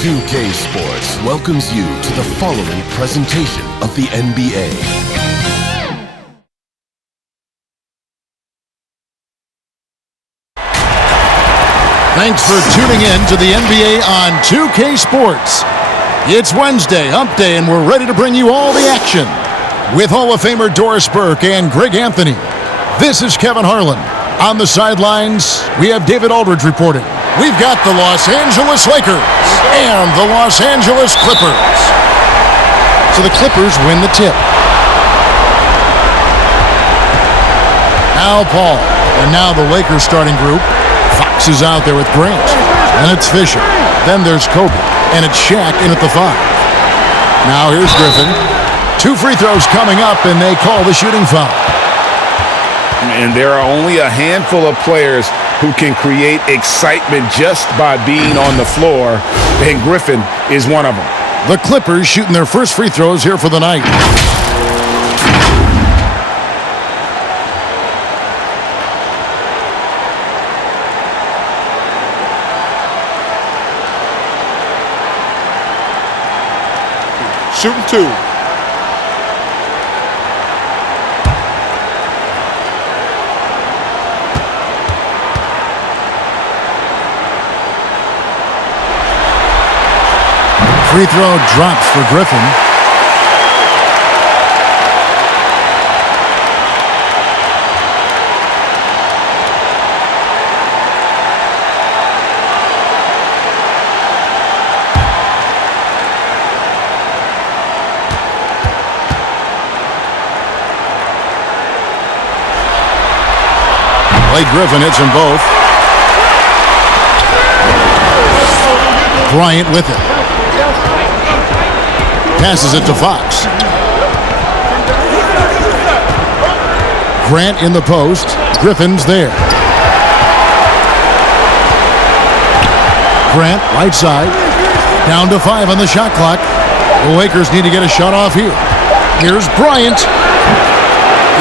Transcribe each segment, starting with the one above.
S2K Sports welcomes you to the following presentation of the NBA. Thanks for tuning in to the NBA on 2K Sports. It's Wednesday, Hump Day, and we're ready to bring you all the action. With Hall of Famer Doris Burke and Greg Anthony, this is Kevin Harlan. On the sidelines, we have David Aldridge reporting. We've got the Los Angeles Lakers and the Los Angeles Clippers. So the Clippers win the tip. Now Paul, and now the Lakers starting group. Fox is out there with Grant, and it's Fisher. Then there's Kobe, and it's Shaq in at the 5. Now here's Griffin. 2 free throws coming up, and they call the shooting foul. And there are only a handful of players who can create excitement just by being on the floor, and Griffin is one of them. The Clippers shooting their first free throws here for the night. Shooting 2. Free throw drops for Griffin. Blake Griffin hits them both. Bryant with it. Passes it to Fox. Grant in the post. Griffin's there. Grant, right side. Down to 5 on the shot clock. The Lakers need to get a shot off here. Here's Bryant.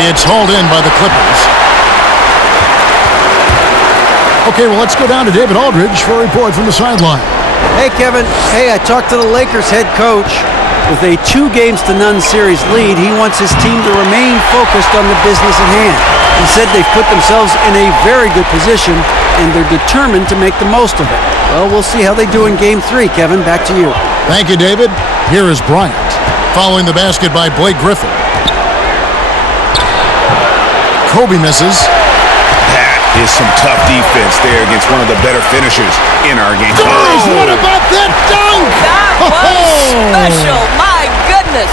It's hauled in by the Clippers. Okay, well, let's go down to David Aldridge for a report from the sideline. Hey, Kevin. Hey, I talked to the Lakers head coach. With a 2-0 series lead, he wants his team to remain focused on the business at hand. He said they've put themselves in a very good position, and they're determined to make the most of it. Well, we'll see how they do in Game 3, Kevin. Back to you. Thank you, David. Here is Bryant, following the basket by Blake Griffin. Kobe misses. That is some tough defense there against one of the better finishers in our game. Doris, what about that dunk? That was special. My goodness.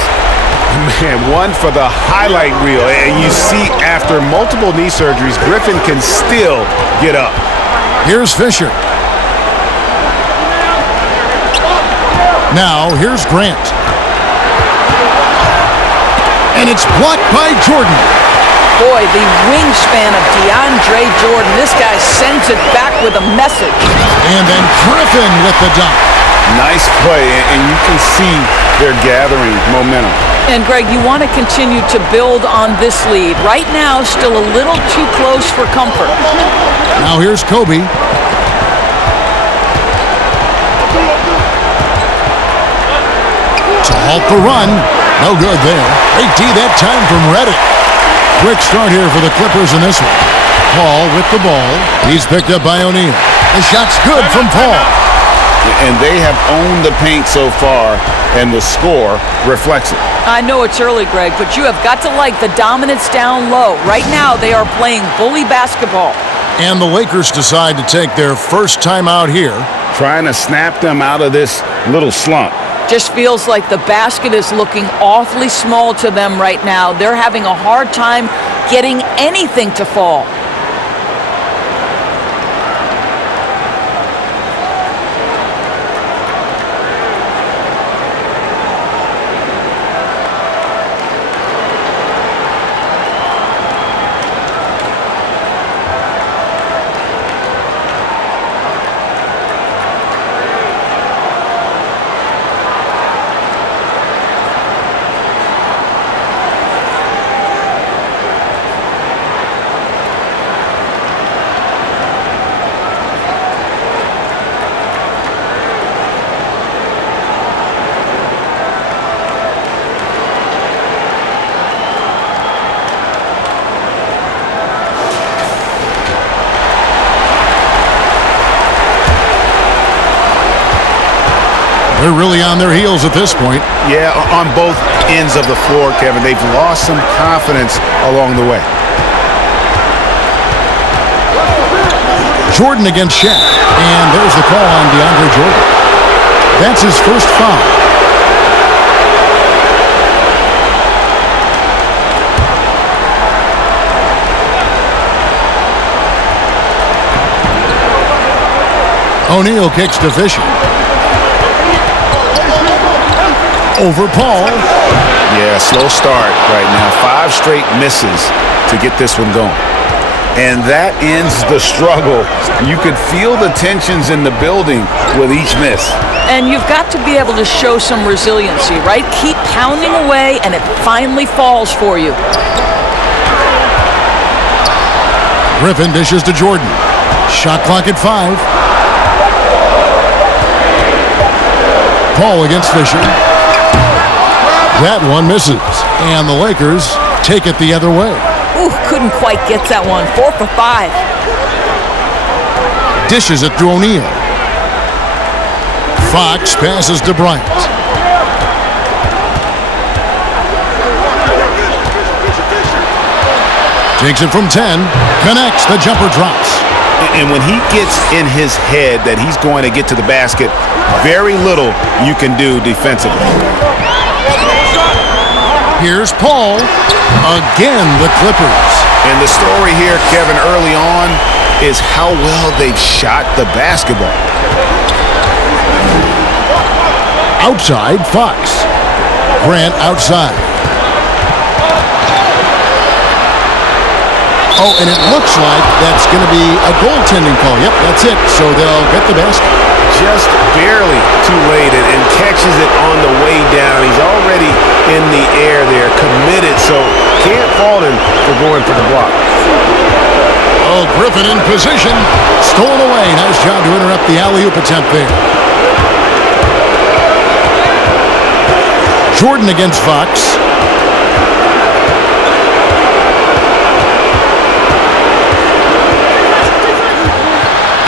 Man, one for the highlight reel. And you see after multiple knee surgeries, Griffin can still get up. Here's Fisher. Now, here's Grant. And it's blocked by Jordan. Boy, the wingspan of DeAndre Jordan. This guy sends it back with a message. And then Griffin with the dunk. Nice play, and you can see they're gathering momentum. And, Greg, you want to continue to build on this lead. Right now, still a little too close for comfort. Now here's Kobe. To halt the run. No good there. Great D that time from Reddick. Quick start here for the Clippers in this one. Paul with the ball. He's picked up by O'Neal. The shot's good from Paul. And they have owned the paint so far, and the score reflects it. I know it's early, Greg, but you have got to like the dominance down low. Right now, they are playing bully basketball. And the Lakers decide to take their first time out here. Trying to snap them out of this little slump. Just feels like the basket is looking awfully small to them right now. They're having a hard time getting anything to fall. They're really on their heels at this point. Yeah, on both ends of the floor, Kevin. They've lost some confidence along the way. Jordan against Shaq. And there's the call on DeAndre Jordan. That's his first foul. O'Neal kicks to Fisher. Over Paul. Yeah, slow start right now. 5 straight misses to get this one going. And that ends the struggle. You could feel the tensions in the building with each miss. And you've got to be able to show some resiliency, right? Keep pounding away, and it finally falls for you. Griffin dishes to Jordan. Shot clock at 5. Paul against Fisher. That one misses. And the Lakers take it the other way. Ooh, couldn't quite get that one. 4 for 5. Dishes it to O'Neal. Fox passes to Bryant. Takes it from 10. Connects. The jumper drops. And when he gets in his head that he's going to get to the basket, very little you can do defensively. Here's Paul. Again, the Clippers. And the story here, Kevin, early on is how well they've shot the basketball. Outside, Fox. Grant outside. Oh, and it looks like that's going to be a goaltending call. Yep, that's it. So they'll get the basket. Just barely too late and catches it on the way down. He's already in the air there, committed, so can't fault him for going for the block. Oh, Griffin in position. Stolen away. Nice job to interrupt the alley-oop attempt there. Jordan against Fox.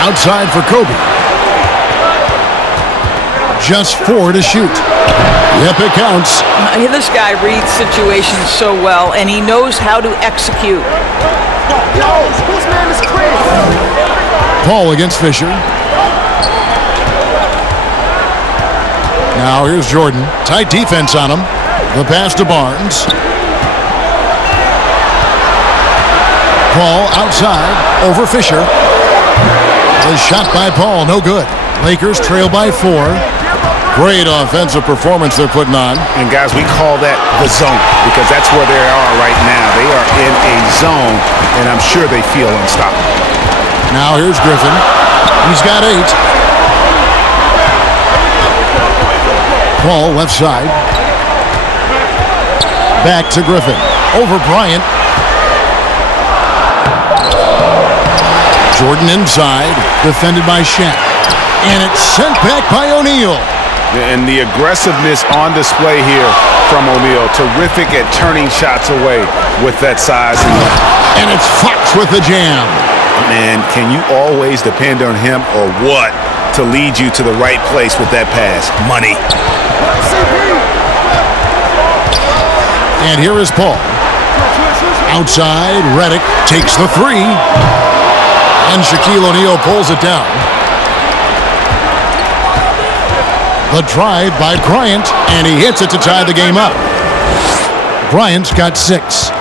Outside for Kobe. Just 4 to shoot. Yep, it counts. This guy reads situations so well, and he knows how to execute. Paul against Fisher. Now here's Jordan. Tight defense on him. The pass to Barnes. Paul outside. Over Fisher. The shot by Paul, no good. Lakers trail by 4. Great offensive performance they're putting on. And guys, we call that the zone because that's where they are right now. They are in a zone, and I'm sure they feel unstoppable. Now here's Griffin. He's got 8. Paul left side. Back to Griffin. Over Bryant. Jordan inside, defended by Shaq. And it's sent back by O'Neal. And the aggressiveness on display here from O'Neal. Terrific at turning shots away with that size. And it's Fox with the jam. Man, can you always depend on him or what to lead you to the right place with that pass? Money. And here is Paul. Outside, Redick takes the 3. And Shaquille O'Neal pulls it down. The drive by Bryant, and he hits it to tie the game up. Bryant's got 6.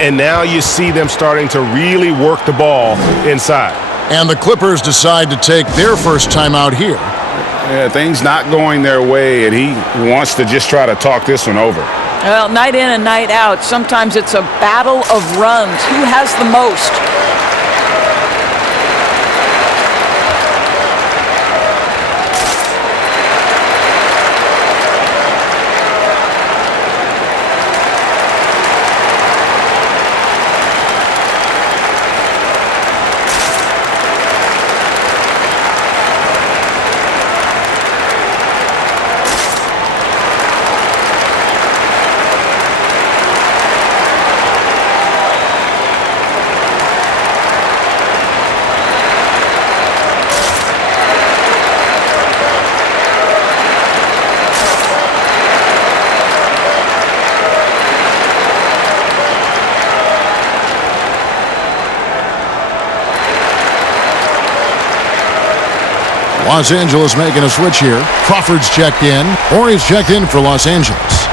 And now you see them starting to really work the ball inside. And the Clippers decide to take their first time out here. Yeah, things not going their way, and he wants to just try to talk this one over. Well, night in and night out, sometimes it's a battle of runs. Who has the most? Los Angeles making a switch here. Crawford's checked in, or he's checked in for Los Angeles.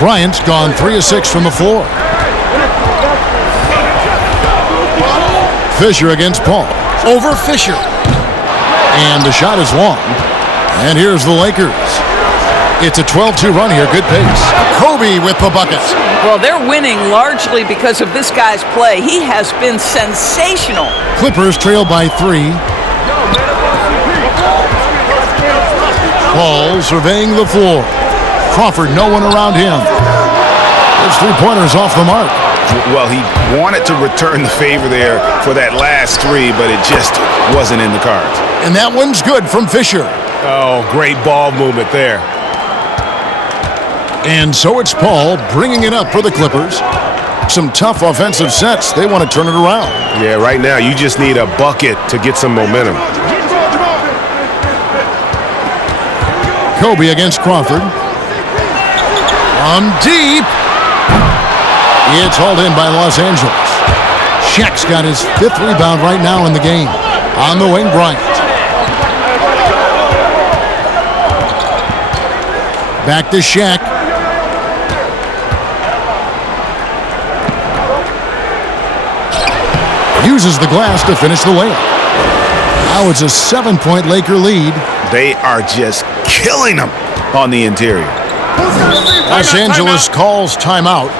Bryant's gone 3 of 6 from the floor. Fisher against Paul. Over Fisher. And the shot is long. And here's the Lakers. It's a 12-2 run here. Good pace. Kobe with the bucket. Well, they're winning largely because of this guy's play. He has been sensational. Clippers trail by 3. Paul surveying the floor. Crawford, no one around him. His three-pointer's off the mark. Well, he wanted to return the favor there for that last 3, but it just wasn't in the cards. And that one's good from Fisher. Oh, great ball movement there. And so it's Paul bringing it up for the Clippers. Some tough offensive sets. They want to turn it around. Yeah, right now you just need a bucket to get some momentum. Kobe against Crawford. From deep. It's hauled in by Los Angeles. Shaq's got his 5th rebound right now in the game. On the wing, Bryant. Back to Shaq. Uses the glass to finish the layup. Now it's a 7-point Laker lead. They are just killing them on the interior. Los Angeles calls timeout.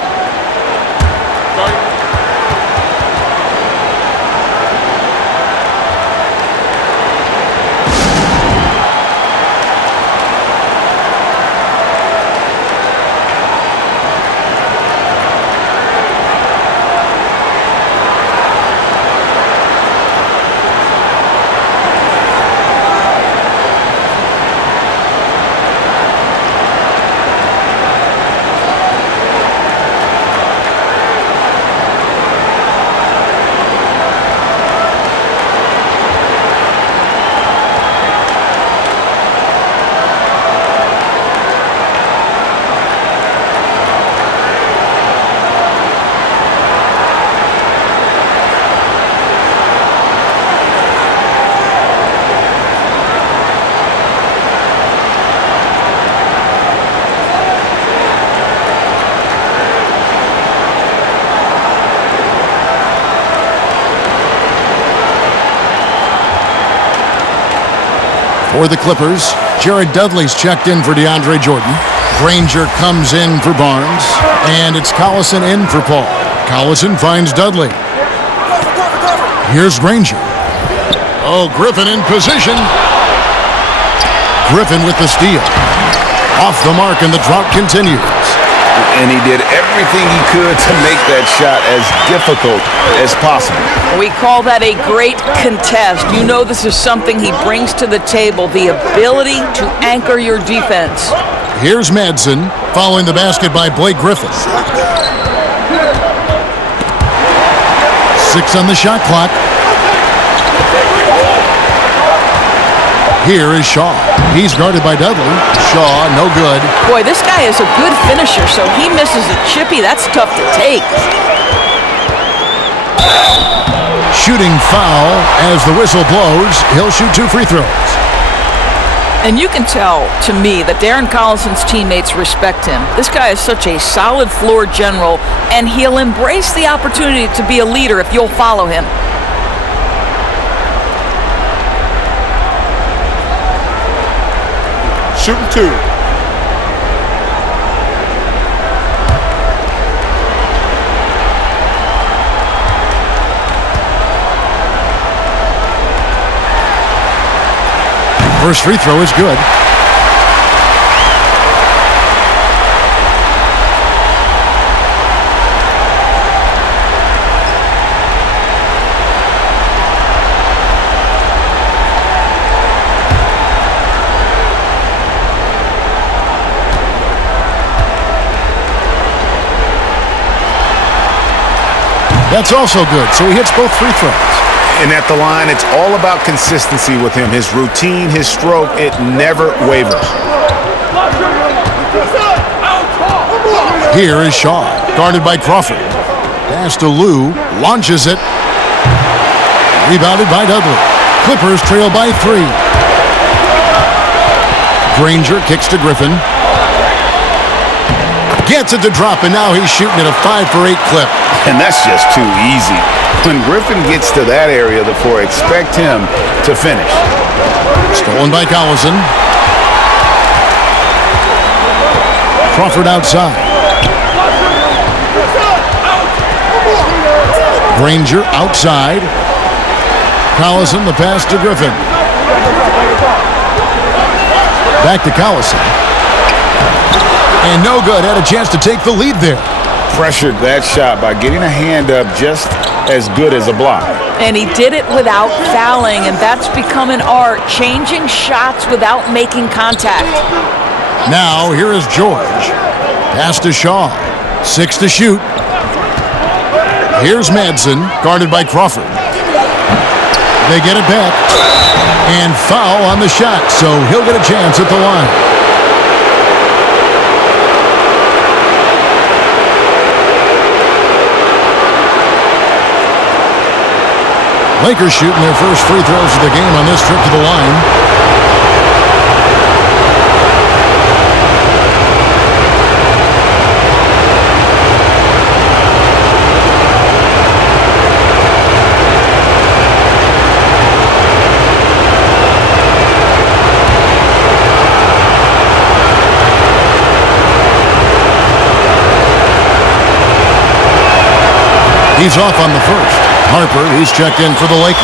For the Clippers, Jared Dudley's checked in for DeAndre Jordan. Granger comes in for Barnes. And it's Collison in for Paul. Collison finds Dudley. Here's Granger. Oh, Griffin in position. Griffin with the steal. Off the mark, and the drought continues. And he did everything he could to make that shot as difficult as possible. We call that a great contest. You know this is something he brings to the table, the ability to anchor your defense. Here's Madsen following the basket by Blake Griffin. 6 on the shot clock. Here is Shaw. He's guarded by Dudley. Shaw, no good. Boy, this guy is a good finisher, so he misses a chippy. That's tough to take. Shooting foul as the whistle blows. He'll shoot 2 free throws. And you can tell, to me, that Darren Collison's teammates respect him. This guy is such a solid floor general, and he'll embrace the opportunity to be a leader if you'll follow him. Shooting 2. First free throw is good. That's also good, so he hits both free throws. And at the line, it's all about consistency with him. His routine, his stroke, it never wavers. Here is Shaw, guarded by Crawford. Pass to Lou, launches it. Rebounded by Dudley. Clippers trail by 3. Granger kicks to Griffin. Gets it to drop, and now he's shooting at a 5-for-8 clip. And that's just too easy. When Griffin gets to that area of the floor, expect him to finish. Stolen by Collison. Crawford outside. Granger outside. Collison, the pass to Griffin. Back to Collison. And no good. Had a chance to take the lead there. Pressured that shot by getting a hand up just as good as a block. And he did it without fouling, and that's become an art, changing shots without making contact. Now, here is George. Pass to Shaw. 6 to shoot. Here's Madsen, guarded by Crawford. They get it back. And foul on the shot, so he'll get a chance at the line. Lakers shooting their first free throws of the game on this trip to the line. He's off on the first. Harper, he's checked in for the Lakers.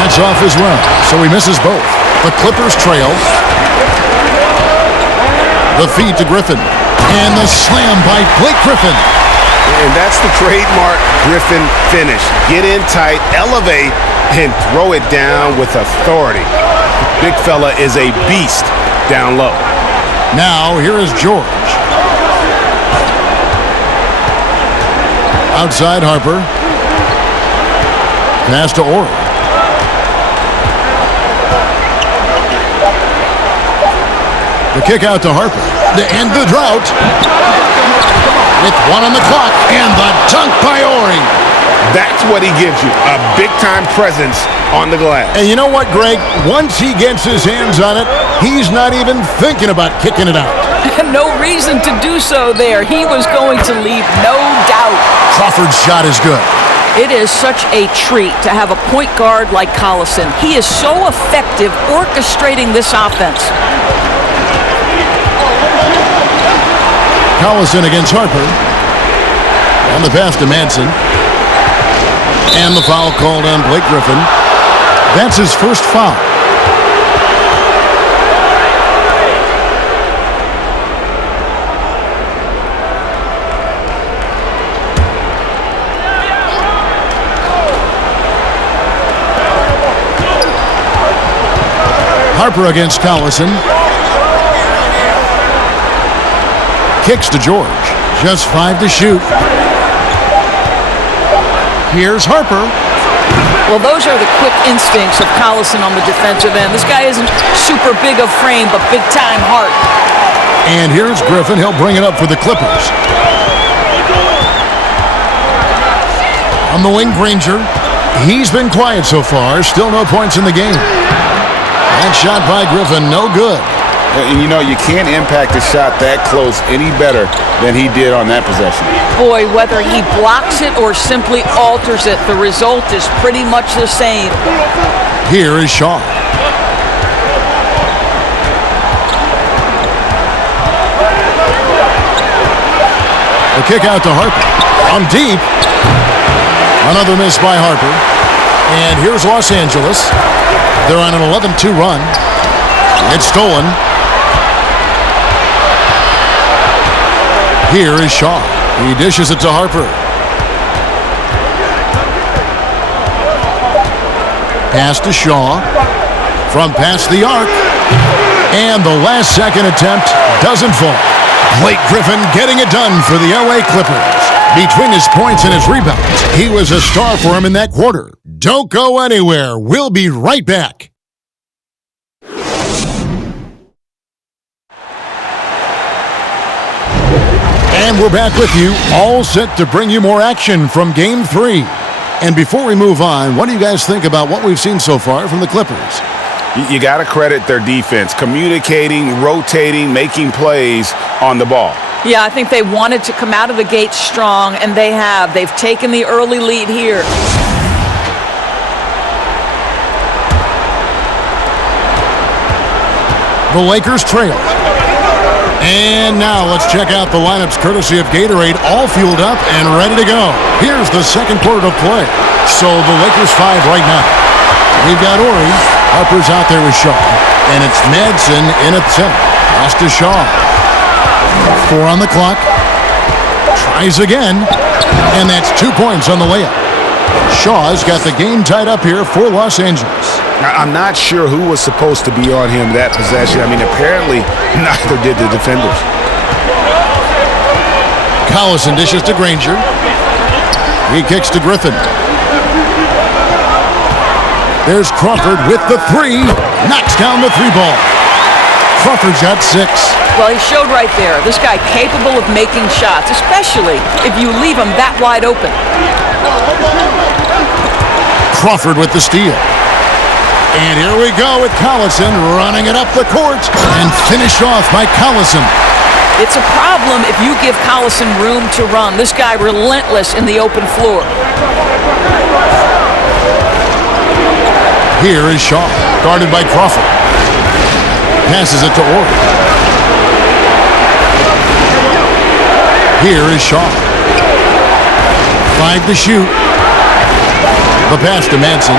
That's off as well, so he misses both. The Clippers trail. The feed to Griffin. And the slam by Blake Griffin. And that's the trademark Griffin finish. Get in tight, elevate, and throw it down with authority. Big fella is a beast down low. Now, here is George. Outside Harper. Pass to Ori. The kick out to Harper. To end the drought. With 1 on the clock. And the dunk by Ori. That's what he gives you, a big-time presence on the glass. And you know what, Greg? Once he gets his hands on it, he's not even thinking about kicking it out. No reason to do so there. He was going to leave, no doubt. Crawford's shot is good. It is such a treat to have a point guard like Collison. He is so effective orchestrating this offense. Collison against Harper. And the pass to Madsen. And the foul called on Blake Griffin. That's his first foul. Harper against Collison. Kicks to George. Just 5 to shoot. Here's Harper. Well, those are the quick instincts of Collison on the defensive end. This guy isn't super big of frame, but big-time heart. And here's Griffin. He'll bring it up for the Clippers. On the wing, Granger. He's been quiet so far. Still no points in the game. That shot by Griffin, no good. And you know, you can't impact a shot that close any better than he did on that possession. Boy, whether he blocks it or simply alters it, the result is pretty much the same. Here is Shaw. The kick out to Harper. On deep. Another miss by Harper. And here's Los Angeles. They're on an 11-2 run. It's stolen. Here is Shaw. He dishes it to Harper. Pass to Shaw. From past the arc. And the last second attempt doesn't fall. Blake Griffin getting it done for the LA Clippers. Between his points and his rebounds, he was a star for him in that quarter. Don't go anywhere. We'll be right back. And we're back with you, all set to bring you more action from Game 3. And before we move on, what do you guys think about what we've seen so far from the Clippers? You got to credit their defense, communicating, rotating, making plays on the ball. Yeah, I think they wanted to come out of the gate strong, and they have. They've taken the early lead here. The Lakers trail. And now let's check out the lineups courtesy of Gatorade, all fueled up and ready to go. Here's the second quarter of play. So the Lakers 5 right now. We've got Ori. Harper's out there with Shaw. And it's Madsen in at center. Pass to Shaw. 4 on the clock. Tries again. And that's 2 points on the layup. Shaw's got the game tied up here for Los Angeles. I'm not sure who was supposed to be on him that possession. I mean, apparently neither did the defenders. Collison dishes to Granger. He kicks to Griffin. There's Crawford with the 3. Knocks down the 3 ball. Crawford's got 6. Well, he showed right there. This guy capable of making shots, especially if you leave him that wide open. Crawford with the steal. And here we go with Collison running it up the court and finished off by Collison. It's a problem if you give Collison room to run. This guy relentless in the open floor. Here is Shaw, guarded by Crawford. Passes it to Ori. Here is Shaw. 5 to shoot. The pass to Madsen.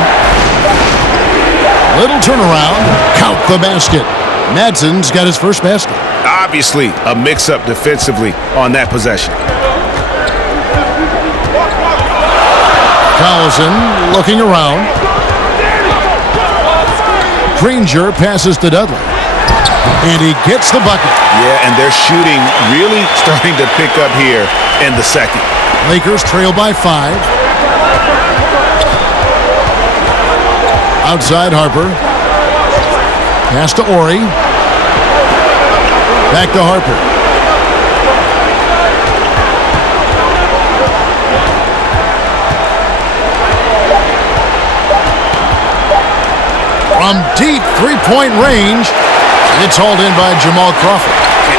Little turnaround. Count the basket. Madsen's got his first basket. Obviously, a mix-up defensively on that possession. Collison looking around. Granger passes to Dudley. And he gets the bucket. Yeah, and their shooting really starting to pick up here in the second. Lakers trail by 5. Outside Harper. Pass to Ori. Back to Harper. From deep three-point range, it's hauled in by Jamal Crawford.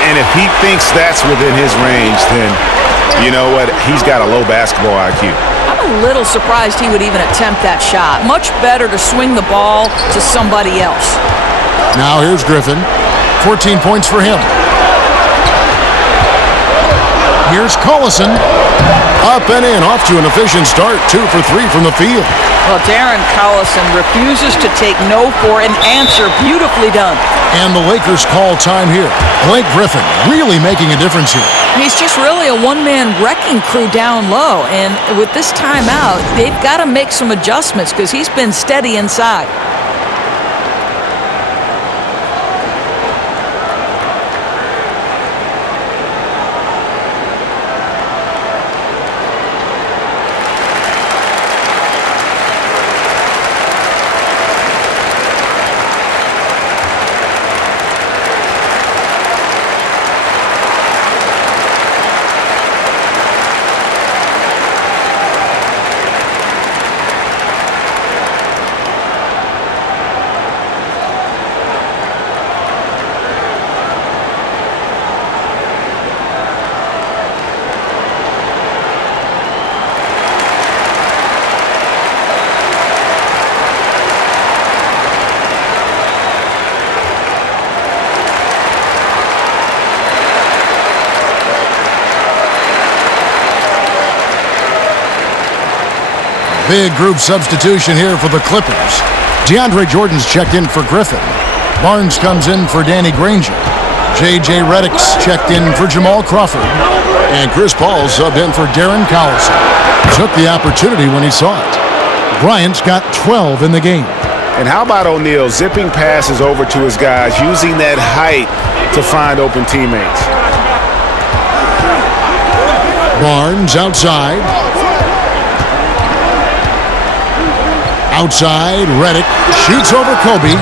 And if he thinks that's within his range, then you know what? He's got a low basketball IQ. I'm a little surprised he would even attempt that shot. Much better to swing the ball to somebody else. Now here's Griffin. 14 points for him. Here's Collison. Up and in, off to an efficient start. 2 for 3 from the field. Well, Darren Collison refuses to take no for an answer. Beautifully done. And the Lakers call time here. Blake Griffin really making a difference here. He's just really a one-man wrecking crew down low. And with this timeout, they've got to make some adjustments because he's been steady inside. Big group substitution here for the Clippers. DeAndre Jordan's checked in for Griffin. Barnes comes in for Danny Granger. J.J. Redick's checked in for Jamal Crawford. And Chris Paul subbed in for Darren Collison. Took the opportunity when he saw it. Bryant's got 12 in the game. And how about O'Neal zipping passes over to his guys, using that height to find open teammates? Barnes outside. Outside, Redick shoots over Kobe.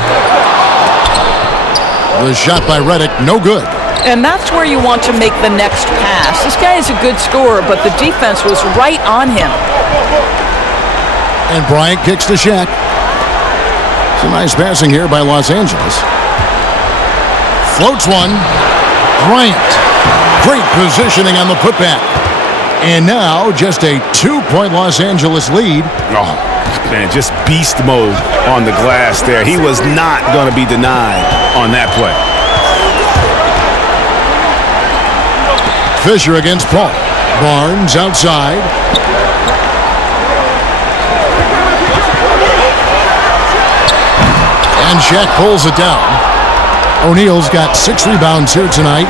The shot by Redick, no good. And that's where you want to make the next pass. This guy is a good scorer, but the defense was right on him. And Bryant kicks to Shaq. Some nice passing here by Los Angeles. Floats one. Bryant. Great positioning on the putback. And now just a 2-point Los Angeles lead. Oh, man, just beast mode on the glass there. He was not going to be denied on that play. Fisher against Paul. Barnes outside. And Shaq pulls it down. O'Neal's got 6 rebounds here tonight.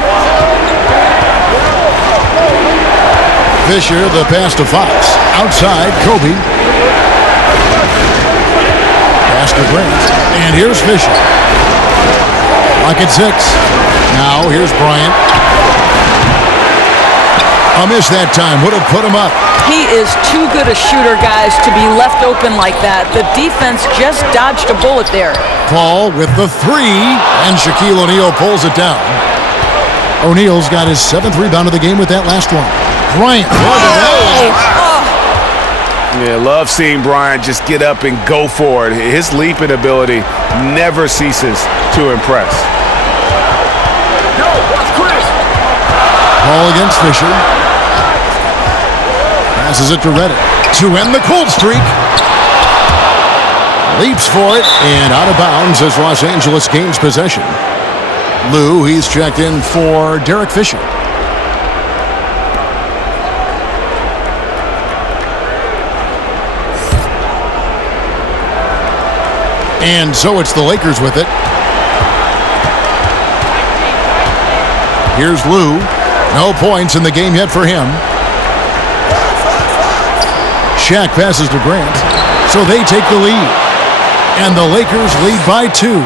Fisher, the pass to Fox. Outside, Kobe. Pass to Grant. And here's Fisher. Lock at 6. Now here's Bryant. A miss that time. Would have put him up. He is too good a shooter, guys, to be left open like that. The defense just dodged a bullet there. Paul with the 3. And Shaquille O'Neal pulls it down. O'Neal's got his 7th rebound of the game with that last one. Bryant. Yeah, love seeing Bryant just get up and go for it. His leaping ability never ceases to impress. Paul against Fisher. Passes it to Redick to end the cold streak. Leaps for it and out of bounds as Los Angeles gains possession. Lou, he's checked in for Derek Fisher. And so it's the Lakers with it. Here's Lou. No points in the game yet for him. Shaq passes to Grant. So they take the lead. And the Lakers lead by 2.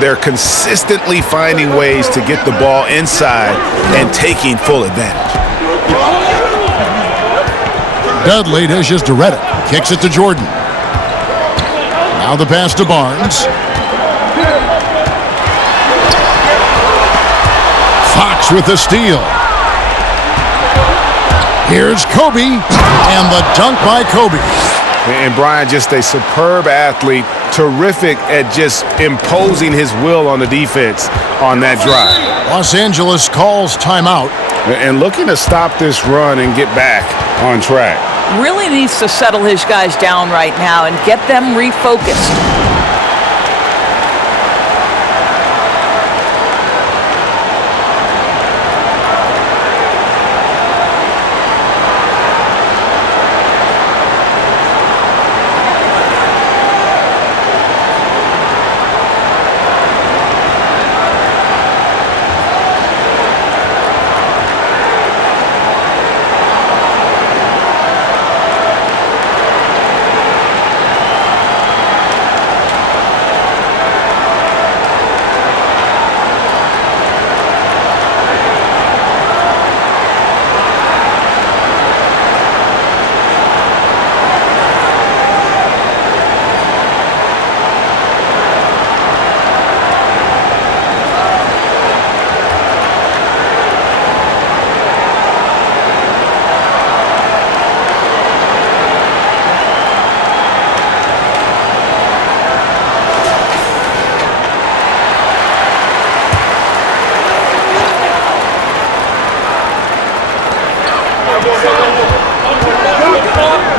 They're consistently finding ways to get the ball inside and taking full advantage. Dudley dishes to Redick. Kicks it to Jordan. Now the pass to Barnes. Fox with the steal. Here's Kobe, and the dunk by Kobe. And Bryant, just a superb athlete, terrific at just imposing his will on the defense on that drive. Los Angeles calls timeout. And looking to stop this run and get back on track. Really needs to settle his guys down right now and get them refocused.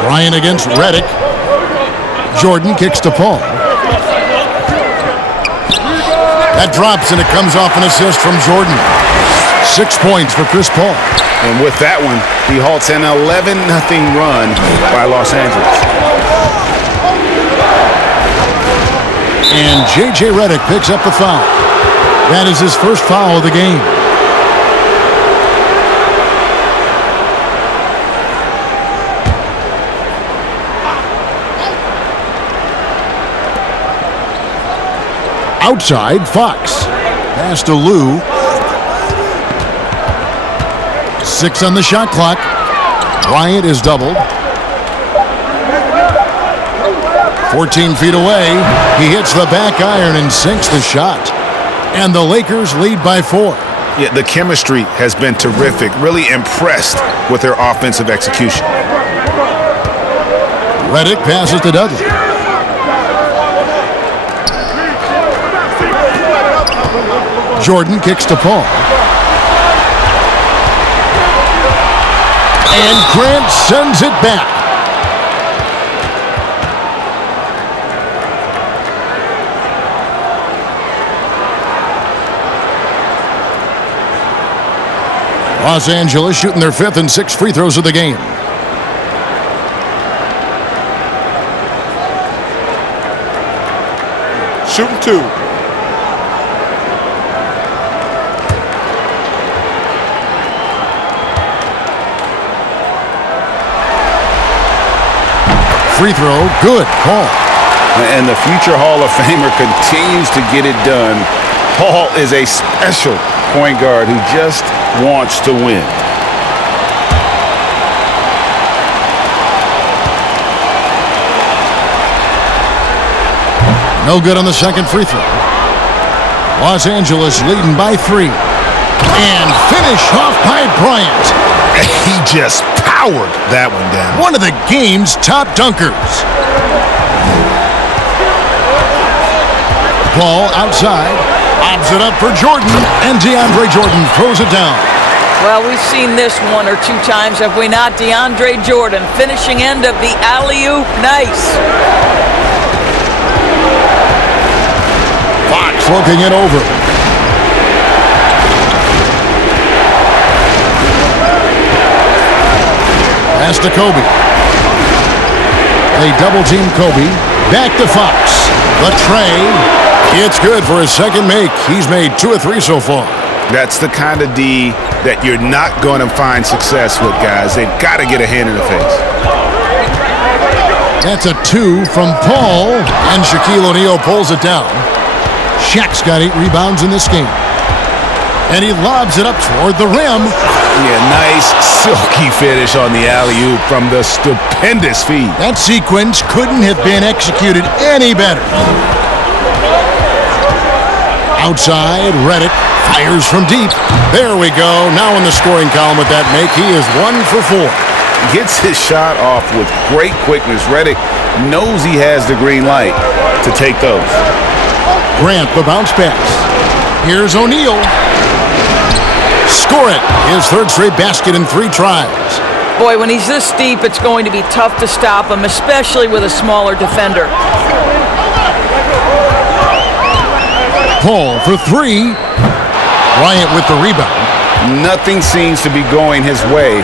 Bryant against Redick. Jordan kicks to Paul. That drops and it comes off an assist from Jordan. 6 points for Chris Paul. And with that one, he halts an 11-0 run by Los Angeles. And J.J. Redick picks up the foul. That is his first foul of the game. Outside, Fox. Pass to Lou. 6 on the shot clock. Bryant is doubled. 14 feet away. He hits the back iron and sinks the shot. And the Lakers lead by 4. Yeah, the chemistry has been terrific. Really impressed with their offensive execution. Redick passes to Dudley. Jordan kicks to Paul. And Grant sends it back. Los Angeles shooting their 5th and 6th free throws of the game. Shooting 2. Free throw, good, Paul. And the future Hall of Famer continues to get it done. Paul is a special point guard who just wants to win. No good on the second free throw. Los Angeles leading by 3. And finished off by Bryant. He just powered that one down. One of the game's top dunkers. Paul outside. Lobs it up for Jordan. And DeAndre Jordan throws it down. Well, we've seen this 1 or 2 times, have we not? DeAndre Jordan, finishing end of the alley-oop. Nice. Fox looking it over. Pass to Kobe. They double-team Kobe. Back to Fox. The tray. It's good for his second make. He's made 2 or 3 so far. That's the kind of D that you're not going to find success with, guys. They've got to get a hand in the face. That's a 2 from Paul. And Shaquille O'Neal pulls it down. Shaq's got 8 rebounds in this game. And he lobs it up toward the rim. Yeah, nice silky finish on the alley-oop from the stupendous feed. That sequence couldn't have been executed any better. Outside, Redick fires from deep. There we go. Now in the scoring column with that make, he is 1 for 4. Gets his shot off with great quickness. Redick knows he has the green light to take those. Grant, the bounce pass. Here's O'Neal. Score it. His 3rd straight basket in 3 tries. Boy, when he's this deep, it's going to be tough to stop him, especially with a smaller defender. Paul for 3. Bryant with the rebound. Nothing seems to be going his way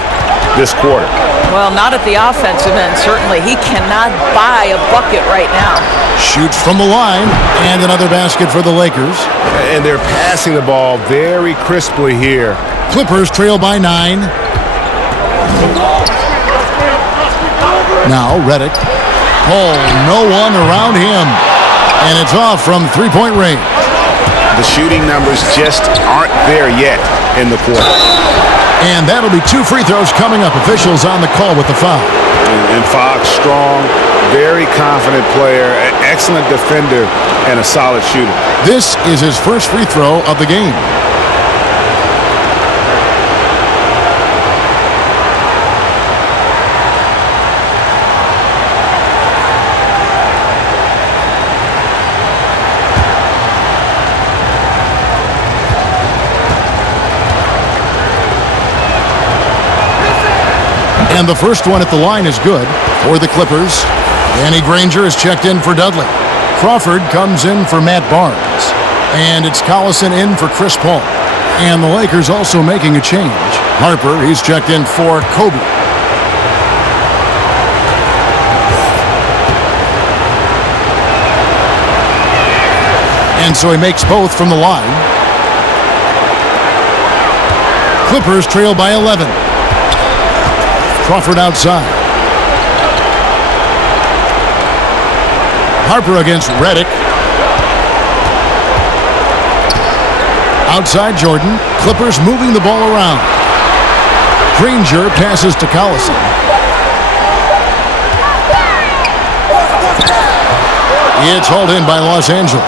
this quarter. Well, not at the offensive end, certainly. He cannot buy a bucket right now. Shoots from the line, and another basket for the Lakers. And they're passing the ball very crisply here. Clippers trail by 9. Now Redick. Paul, no one around him. And it's off from 3-point range. The shooting numbers just aren't there yet in the quarter. And that'll be 2 free throws coming up. Officials on the call with the foul. And Fox, strong, very confident player, an excellent defender, and a solid shooter. This is his first free throw of the game. And the first one at the line is good for the Clippers. Danny Granger is checked in for Dudley. Crawford comes in for Matt Barnes. And it's Collison in for Chris Paul. And the Lakers also making a change. Harper, he's checked in for Kobe. And so he makes both from the line. Clippers trail by 11. Crawford outside. Harper against Redick. Outside Jordan. Clippers moving the ball around. Granger passes to Collison. It's hauled in by Los Angeles.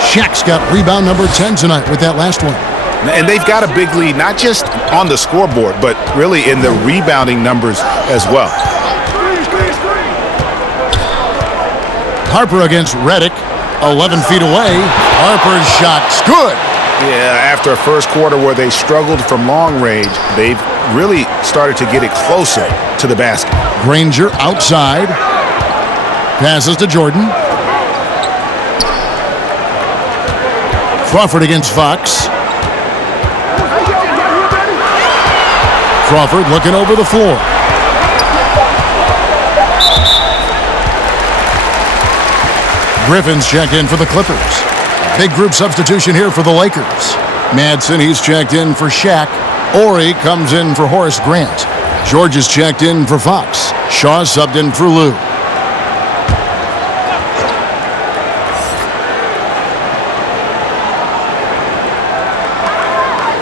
Shaq's got rebound number 10 tonight with that last one. And they've got a big lead, not just on the scoreboard, but really in the rebounding numbers as well. Harper against Redick, 11 feet away. Harper's shot's good. Yeah, after a first quarter where they struggled from long range, they've really started to get it closer to the basket. Granger outside. Passes to Jordan. Crawford against Fox. Crawford looking over the floor. Griffin's checked in for the Clippers. Big group substitution here for the Lakers. Madsen, he's checked in for Shaq. Ori comes in for Horace Grant. George is checked in for Fox. Shaw subbed in for Lou.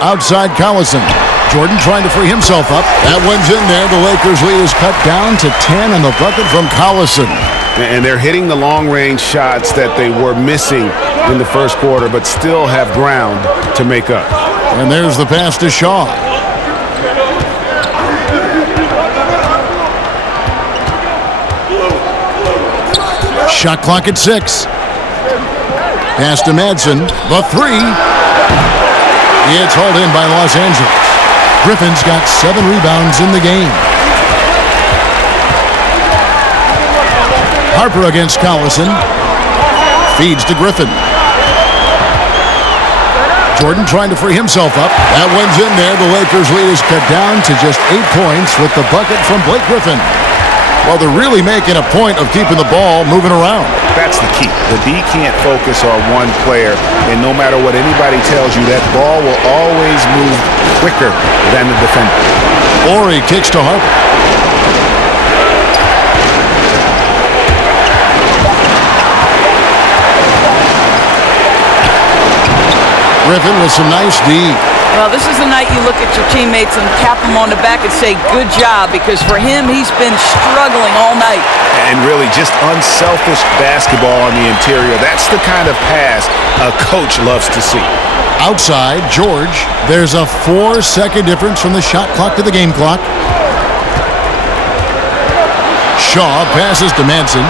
Outside Collison. Jordan trying to free himself up. That one's in there. The Lakers lead is cut down to 10 on the bucket from Collison. And they're hitting the long-range shots that they were missing in the first quarter, but still have ground to make up. And there's the pass to Shaw. Shot clock at 6. Pass to Madsen. The 3. It's hauled in by Los Angeles. Griffin's got 7 rebounds in the game. Harper against Collison. Feeds to Griffin. Jordan trying to free himself up. That one's in there. The Lakers lead is cut down to just 8 points with the bucket from Blake Griffin. Well, they're really making a point of keeping the ball moving around. That's the key. The D can't focus on one player, and no matter what anybody tells you, that ball will always move quicker than the defender. Ori kicks to Harper. Griffin with some nice D. Well, this is the night you look at your teammates and tap them on the back and say, good job, because for him, he's been struggling all night. And really just unselfish basketball on the interior. That's the kind of pass a coach loves to see. Outside, George. There's a 4-second difference from the shot clock to the game clock. Shaw passes to Madsen.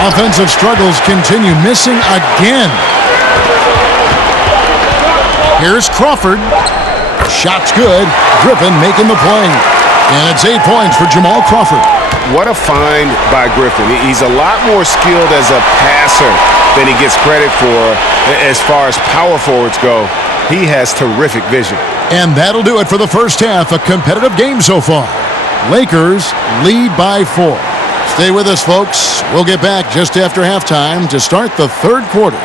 Offensive struggles continue, missing again. Here's Crawford. Shot's good. Griffin making the play. And it's 8 points for Jamal Crawford. What a find by Griffin. He's a lot more skilled as a passer than he gets credit for as far as power forwards go. He has terrific vision. And that'll do it for the first half. A competitive game so far. Lakers lead by 4. Stay with us, folks. We'll get back just after halftime to start the third quarter.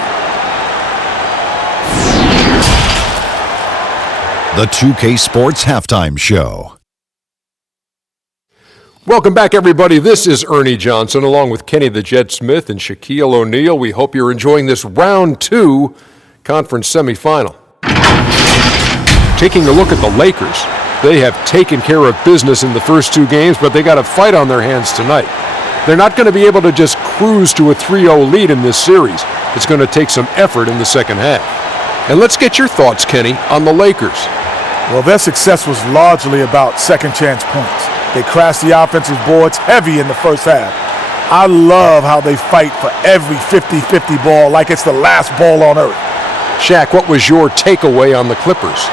The 2K Sports Halftime Show. Welcome back, everybody. This is Ernie Johnson along with Kenny the Jet Smith and Shaquille O'Neal. We hope you're enjoying this round 2 conference semifinal. Taking a look at the Lakers, they have taken care of business in the first 2 games, but they got a fight on their hands tonight. They're not going to be able to just cruise to a 3-0 lead in this series. It's going to take some effort in the second half. And let's get your thoughts, Kenny, on the Lakers. Well, their success was largely about second chance points. They crashed the offensive boards heavy in the first half. I love how they fight for every 50-50 ball like it's the last ball on earth. Shaq, what was your takeaway on the Clippers?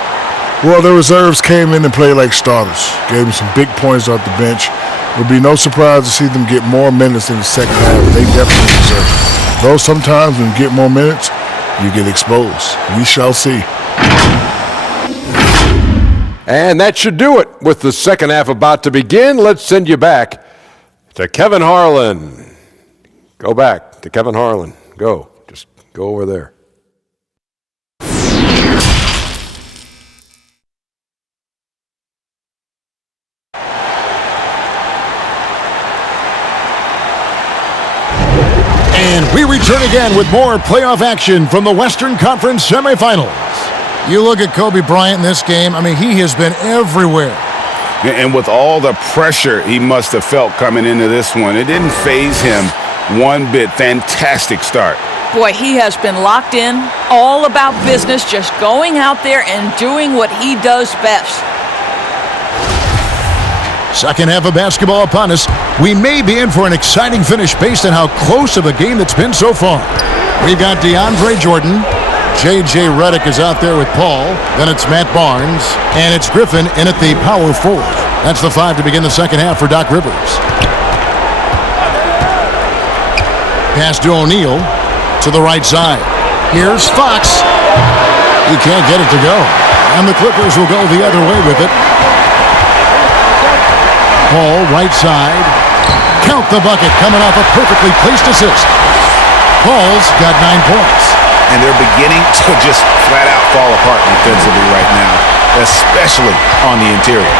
Well, the reserves came in and played like starters. Gave them some big points off the bench. It would be no surprise to see them get more minutes in the second half. They definitely deserve it. Though sometimes when you get more minutes, you get exposed. We shall see. And that should do it. With the second half about to begin, let's send you back to Kevin Harlan. Go back to Kevin Harlan. Go. Just go over there. And we return again with more playoff action from the Western Conference semifinals. You look at Kobe Bryant in this game, I mean, he has been everywhere. And with all the pressure he must have felt coming into this one, it didn't faze him one bit. Fantastic start. Boy, he has been locked in, all about business, just going out there and doing what he does best. Second half of basketball upon us. We may be in for an exciting finish based on how close of a game that's been so far. We've got DeAndre Jordan. J.J. Redick is out there with Paul. Then it's Matt Barnes. And it's Griffin in at the power forward. That's the five to begin the second half for Doc Rivers. Pass to O'Neal to the right side. Here's Fox. He can't get it to go. And the Clippers will go the other way with it. Paul, right side. Count the bucket, coming off a perfectly placed assist. Paul's got 9 points. And they're beginning to just flat out fall apart defensively right now, especially on the interior.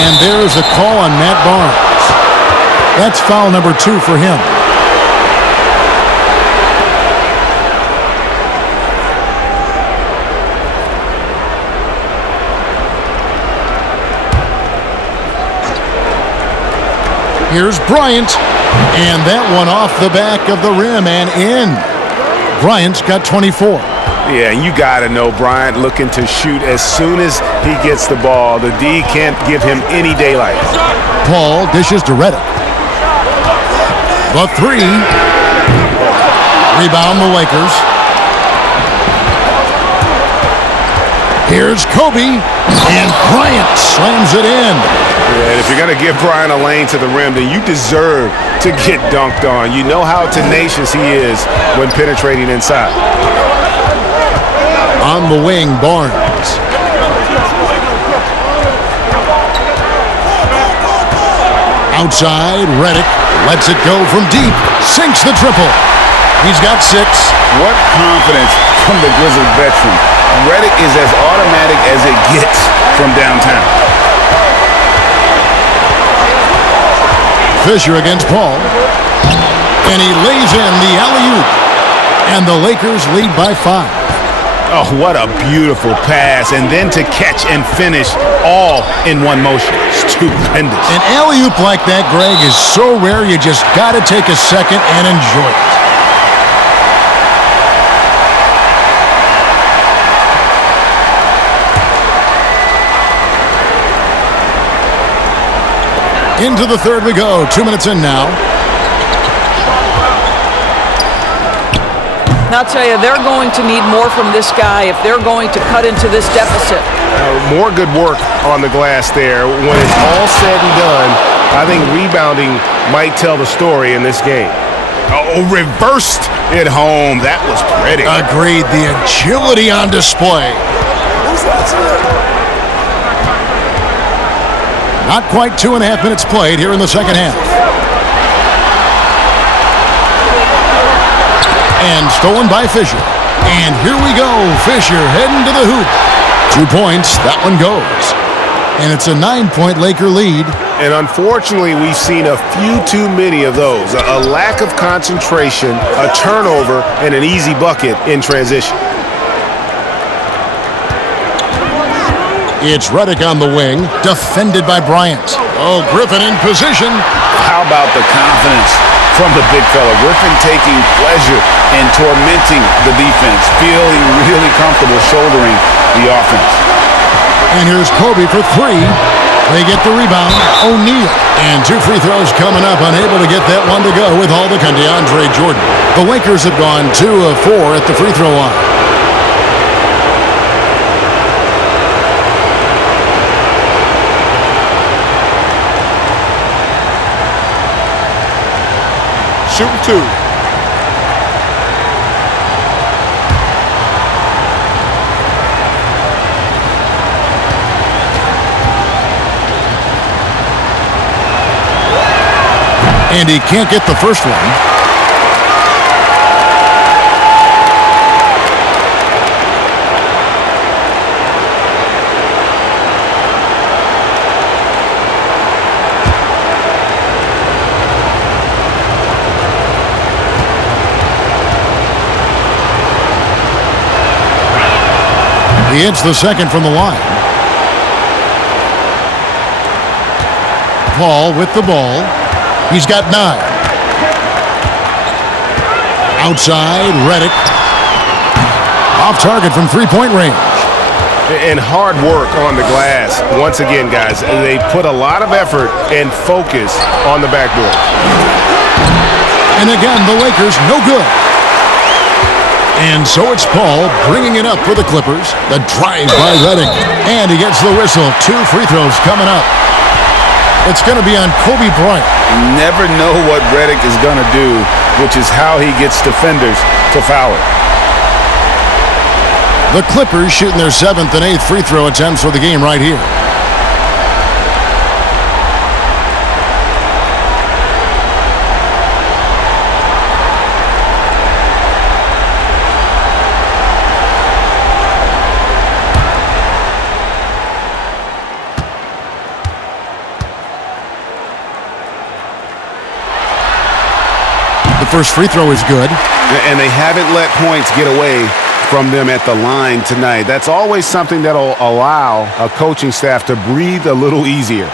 And there's a call on Matt Barnes. That's foul number 2 for him. Here's Bryant, and that one off the back of the rim and in. Bryant's got 24. Yeah, you got to know Bryant looking to shoot as soon as he gets the ball. The D can't give him any daylight. Paul dishes to Redick. The three. Rebound the Lakers. Here's Kobe, and Bryant slams it in. Yeah, if you're going to give Bryant a lane to the rim, then you deserve to get dunked on. You know how tenacious he is when penetrating inside. On the wing, Barnes. Outside, Redick lets it go from deep. Sinks the triple. He's got 6. What confidence from the Grizzlies veteran. Redick is as automatic as it gets from downtown. Fisher against Paul. And he lays in the alley-oop. And the Lakers lead by 5. Oh, what a beautiful pass. And then to catch and finish all in one motion. Stupendous. An alley-oop like that, Greg, is so rare you just got to take a second and enjoy it. Into the third we go. 2 minutes in now. I'll tell you, they're going to need more from this guy if they're going to cut into this deficit. More good work on the glass there. When it's all said and done, I think rebounding might tell the story in this game. Oh, reversed it home. That was pretty. Agreed. The agility on display. Not quite 2.5 minutes played here in the second half. And stolen by Fisher. And here we go. Fisher heading to the hoop. 2 points. That one goes. And it's a 9-point Laker lead. And unfortunately, we've seen a few too many of those. A lack of concentration, a turnover, and an easy bucket in transition. It's Redick on the wing, defended by Bryant. Oh, Griffin in position. How about the confidence from the big fella? Griffin taking pleasure in tormenting the defense, feeling really comfortable shouldering the offense. And here's Kobe for 3. They get the rebound. O'Neal. And 2 free throws coming up, unable to get that one to go with all the DeAndre Jordan. The Lakers have gone 2 of 4 at the free throw line. Shooting 2. And he can't get the first one. He hits the second from the line. Paul with the ball. He's got 9. Outside, Redick. Off target from three-point range. And hard work on the glass. Once again, guys, they put a lot of effort and focus on the backboard. And again, the Lakers no good. And so it's Paul bringing it up for the Clippers. The drive by Redick. And he gets the whistle. 2 free throws coming up. It's going to be on Kobe Bryant. Never know what Redick is going to do, which is how he gets defenders to foul it. The Clippers shooting their 7th and 8th free throw attempts for the game right here. The first free throw is good. And they haven't let points get away from them at the line tonight. That's always something that'll allow a coaching staff to breathe a little easier.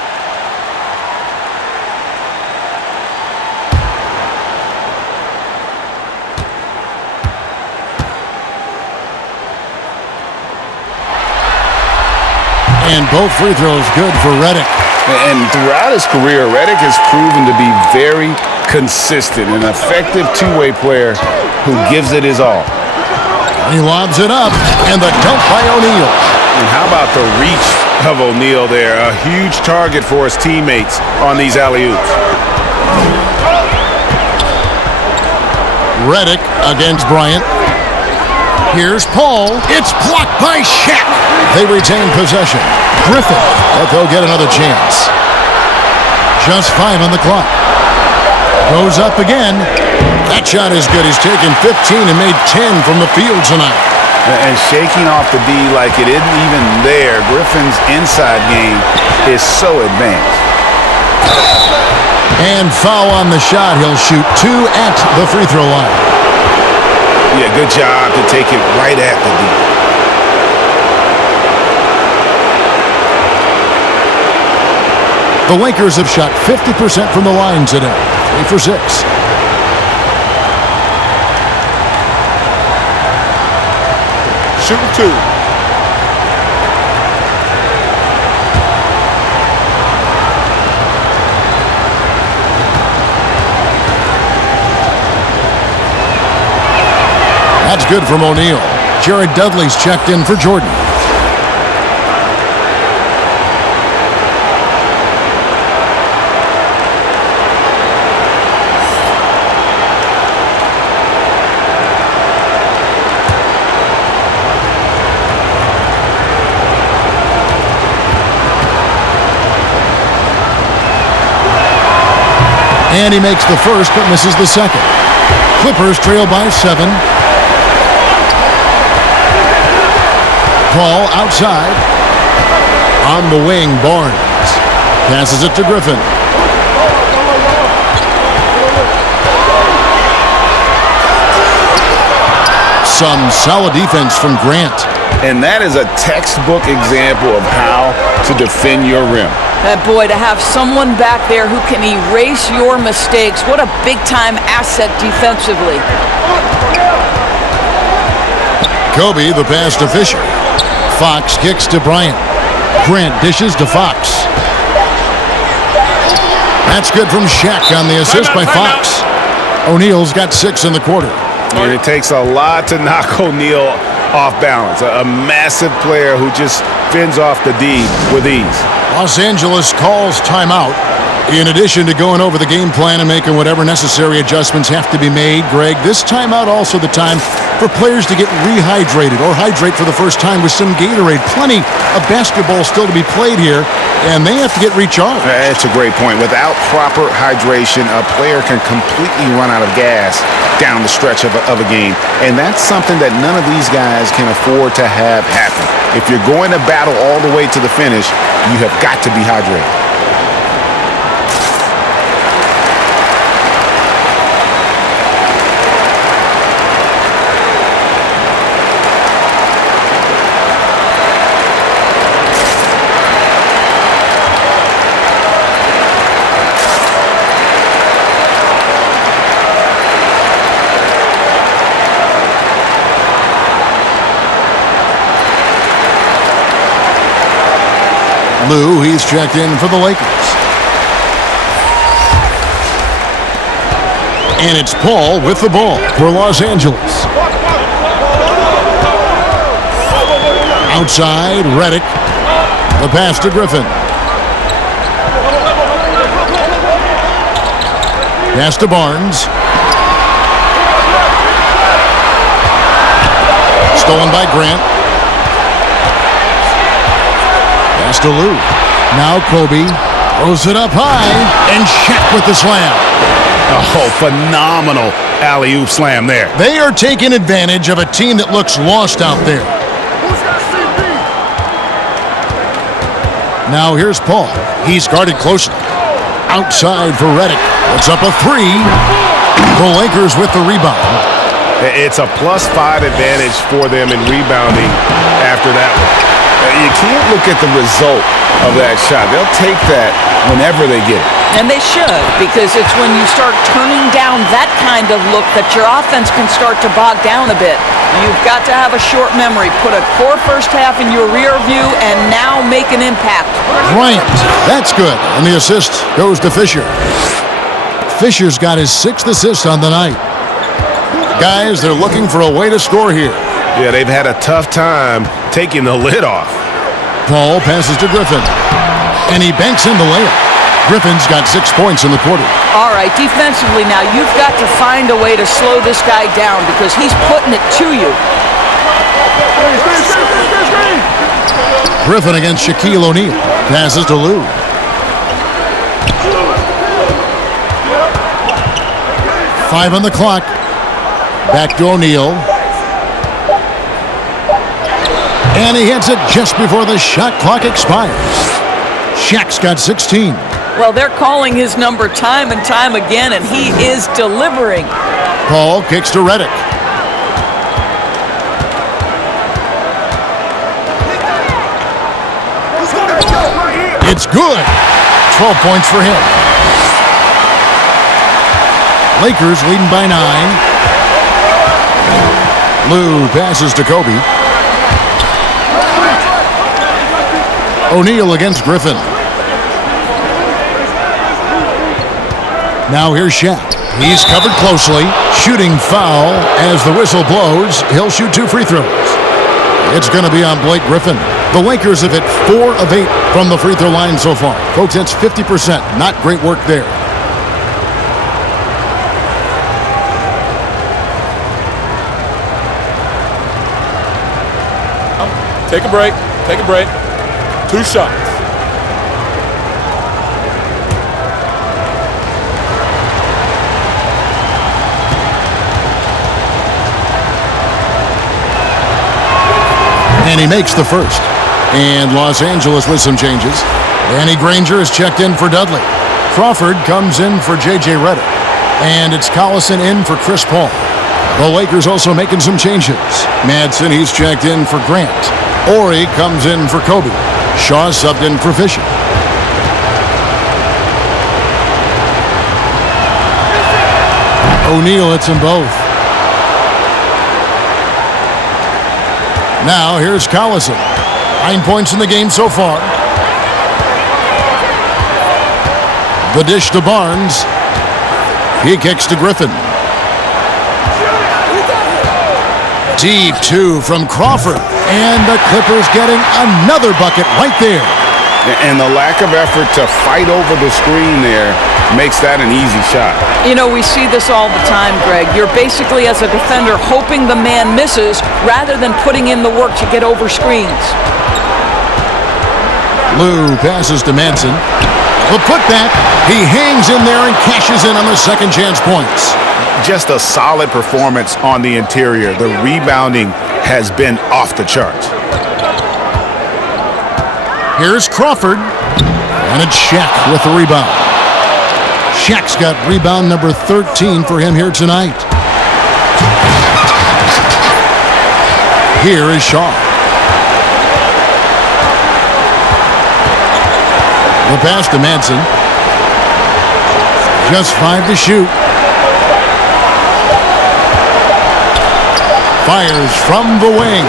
And both free throws good for Redick. And throughout his career, Redick has proven to be very consistent, an effective two-way player who gives it his all. He lobs it up, and the dunk by O'Neal. And how about the reach of O'Neal there? A huge target for his teammates on these alley-oops. Redick against Bryant. Here's Paul. It's blocked by Shaq. They retain possession. Griffin, but they'll get another chance. Just 5 on the clock. Goes up again. That shot is good. He's taken 15 and made 10 from the field tonight. And shaking off the D like it isn't even there. Griffin's inside game is so advanced. And foul on the shot. He'll shoot 2 at the free throw line. Yeah, good job to take it right at the D. The Lakers have shot 50% from the line today. 3 for 6. Shooting 2. That's good from O'Neal. Jared Dudley's checked in for Jordan. And he makes the first but misses the second. Clippers trail by 7. Paul outside. On the wing, Barnes. Passes it to Griffin. Some solid defense from Grant. And that is a textbook example of how to defend your rim. Boy, to have someone back there who can erase your mistakes, what a big-time asset defensively. Kobe, the pass to Fisher. Fox kicks to Bryant. Grant dishes to Fox. That's good from Shaq on the assist by Fox. O'Neal's got 6 in the quarter. And it takes a lot to knock O'Neal off balance. A massive player who just fends off the D with ease. Los Angeles calls timeout. In addition to going over the game plan and making whatever necessary adjustments have to be made, Greg, this timeout also the time for players to get rehydrated or hydrate for the first time with some Gatorade. Plenty of basketball still to be played here, and they have to get recharged. That's a great point. Without proper hydration, a player can completely run out of gas down the stretch of a game. And that's something that none of these guys can afford to have happen. If you're going to battle all the way to the finish, you have got to be hydrated. Lou, he's checked in for the Lakers. And it's Paul with the ball for Los Angeles. Outside, Redick. The pass to Griffin. Pass to Barnes. Stolen by Grant. Pass to Lou. Now Kobe throws it up high, and Shaq with the slam. Oh, phenomenal alley-oop slam there. They are taking advantage of a team that looks lost out there. Now here's Paul. He's guarded closely. Outside for Redick. It's up a three. The Lakers with the rebound. It's a +5 advantage for them in rebounding after that one. You can't look at the result of that shot. They'll take that whenever they get it. And they should, because it's when you start turning down that kind of look that your offense can start to bog down a bit. You've got to have a short memory. Put a core first half in your rear view and now make an impact. Bryant, that's good. And the assist goes to Fisher. Fisher's got his 6th assist on the night. Guys, they're looking for a way to score here. Yeah, they've had a tough time taking the lid off. Paul passes to Griffin. And he banks in the layup. Griffin's got 6 points in the quarter. All right, defensively now, you've got to find a way to slow this guy down because he's putting it to you. Griffin against Shaquille O'Neal. Passes to Lou. Five on the clock. Back to O'Neal. And he hits it just before the shot clock expires. Shaq's got 16. Well, they're calling his number time and time again, and he is delivering. Paul kicks to Redick. It's good. 12 points for him. Lakers leading by 9. Lou passes to Kobe. O'Neal against Griffin. Now here's Shaq. He's covered closely. Shooting foul as the whistle blows. He'll shoot 2 free throws. It's going to be on Blake Griffin. The Lakers have hit 4 of 8 from the free throw line so far. Folks, that's 50%. Not great work there. Take a break. Take a break. 2 shots. And he makes the first. And Los Angeles with some changes. Danny Granger is checked in for Dudley. Crawford comes in for J.J. Redick. And it's Collison in for Chris Paul. The Lakers also making some changes. Madsen, he's checked in for Grant. Ori comes in for Kobe. Shaw subbed in for Fisher. O'Neal hits them both. Now here's Collison. 9 points in the game so far. The dish to Barnes. He kicks to Griffin. Deep 2 from Crawford. And the Clippers getting another bucket right there. And the lack of effort to fight over the screen there makes that an easy shot. You know, we see this all the time, Greg. You're basically, as a defender, hoping the man misses rather than putting in the work to get over screens. Lou passes to Madsen. The putback. He hangs in there and cashes in on the second chance points. Just a solid performance on the interior. The rebounding has been off the charts. Here's Crawford. And it's Shaq with the rebound. Shaq's got rebound number 13 for him here tonight. Here is Shaw. The pass to Madsen. Just 5 to shoot. Fires from the wing.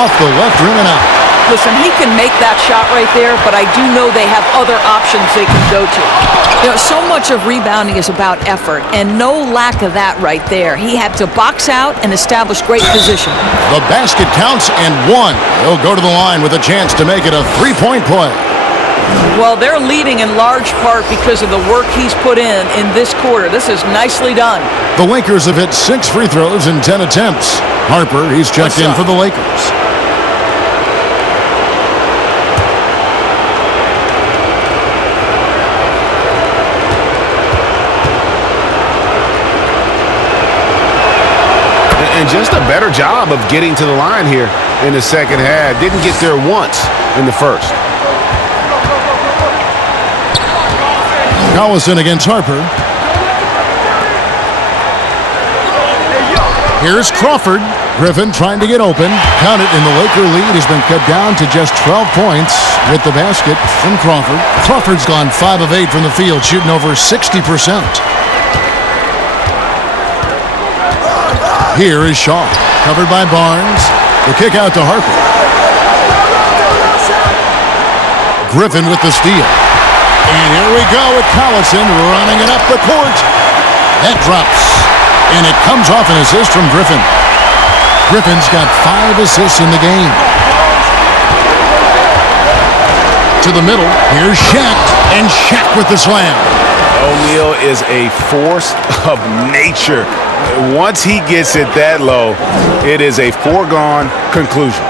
Off the left rim and out. Listen, he can make that shot right there, but I do know they have other options they can go to. So much of rebounding is about effort, and no lack of that right there. He had to box out and establish great position. The basket counts and one. He'll go to the line with a chance to make it a three-point play. Well, they're leading in large part because of the work he's put in this quarter. This is nicely done. The Lakers have hit 6 free throws in 10 attempts. Harper, he's checked in for the Lakers. And just a better job of getting to the line here in the second half. Didn't get there once in the first. Collison against Harper. Here's Crawford. Griffin trying to get open. Count it, and the Laker lead has been cut down to just 12 points with the basket from Crawford. Crawford's gone 5 of 8 from the field, shooting over 60%. Here is Shaw, covered by Barnes. The kick out to Harper. Griffin with the steal. And here we go with Collison running it up the court. That drops. And it comes off an assist from Griffin. Griffin's got 5 assists in the game. To the middle. Here's Shaq. And Shaq with the slam. O'Neal is a force of nature. Once he gets it that low, it is a foregone conclusion.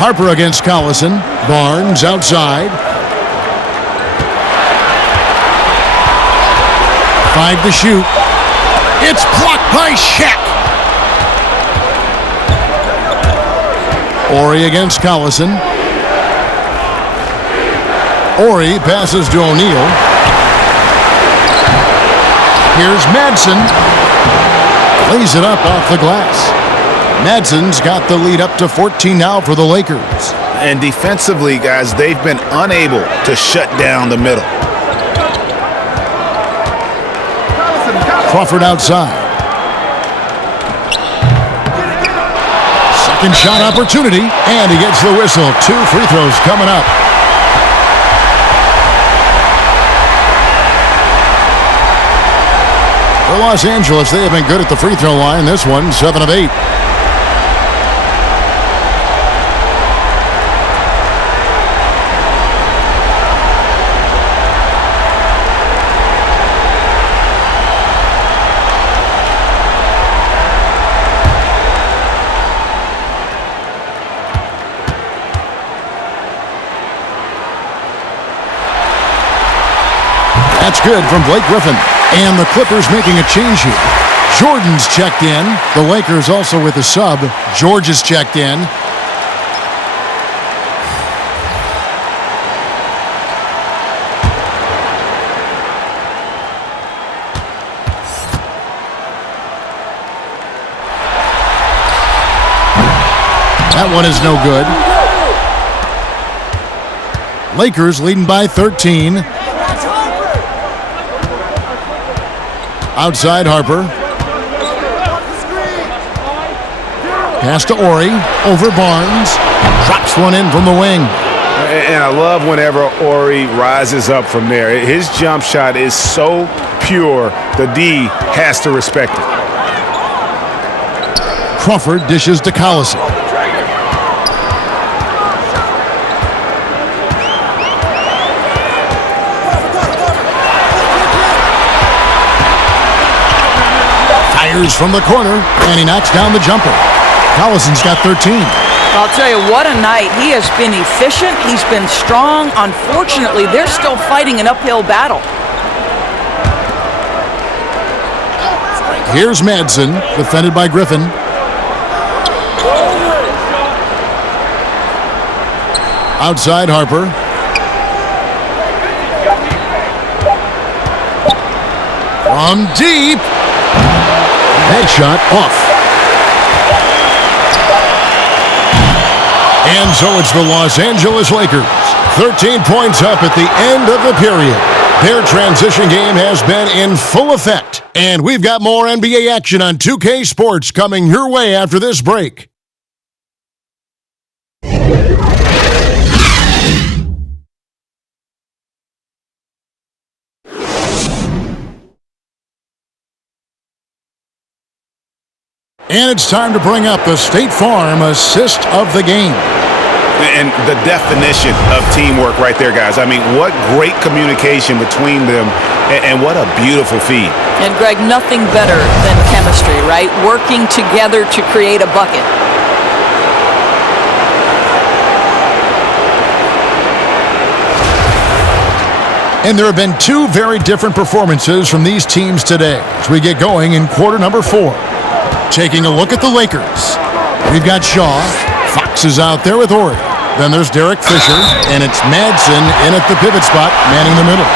Harper against Collison. Barnes outside. 5 to shoot. It's blocked by Shaq. Ori against Collison. Ori passes to O'Neal. Here's Madsen. Lays it up off the glass. Madsen's got the lead up to 14 now for the Lakers. And defensively, guys, they've been unable to shut down the middle. Crawford outside. Second shot opportunity, and he gets the whistle. 2 free throws coming up. For Los Angeles, they have been good at the free throw line. This one, 7 of 8. That's good from Blake Griffin. And the Clippers making a change here. Jordan's checked in. The Lakers also with a sub. George is checked in. That one is no good. Lakers leading by 13. Outside Harper. Pass to Ori. Over Barnes. Drops one in from the wing. And I love whenever Ori rises up from there. His jump shot is so pure, the D has to respect it. Crawford dishes to Collison. From the corner, and he knocks down the jumper. Collison's got 13. I'll tell you, what a night. He has been efficient. He's been strong. Unfortunately, they're still fighting an uphill battle. Here's Madsen, defended by Griffin. Outside Harper. From deep. That shot off. And so it's the Los Angeles Lakers. 13 points up at the end of the period. Their transition game has been in full effect. And we've got more NBA action on 2K Sports coming your way after this break. And it's time to bring up the State Farm assist of the game. And the definition of teamwork right there, guys. I mean, what great communication between them, and what a beautiful feed. And, Greg, nothing better than chemistry, right? Working together to create a bucket. And there have been two very different performances from these teams today as we get going in quarter number 4. Taking a look at the Lakers. We've got Shaw. Fox is out there with Horry. Then there's Derek Fisher, and it's Madsen in at the pivot spot, manning the middle.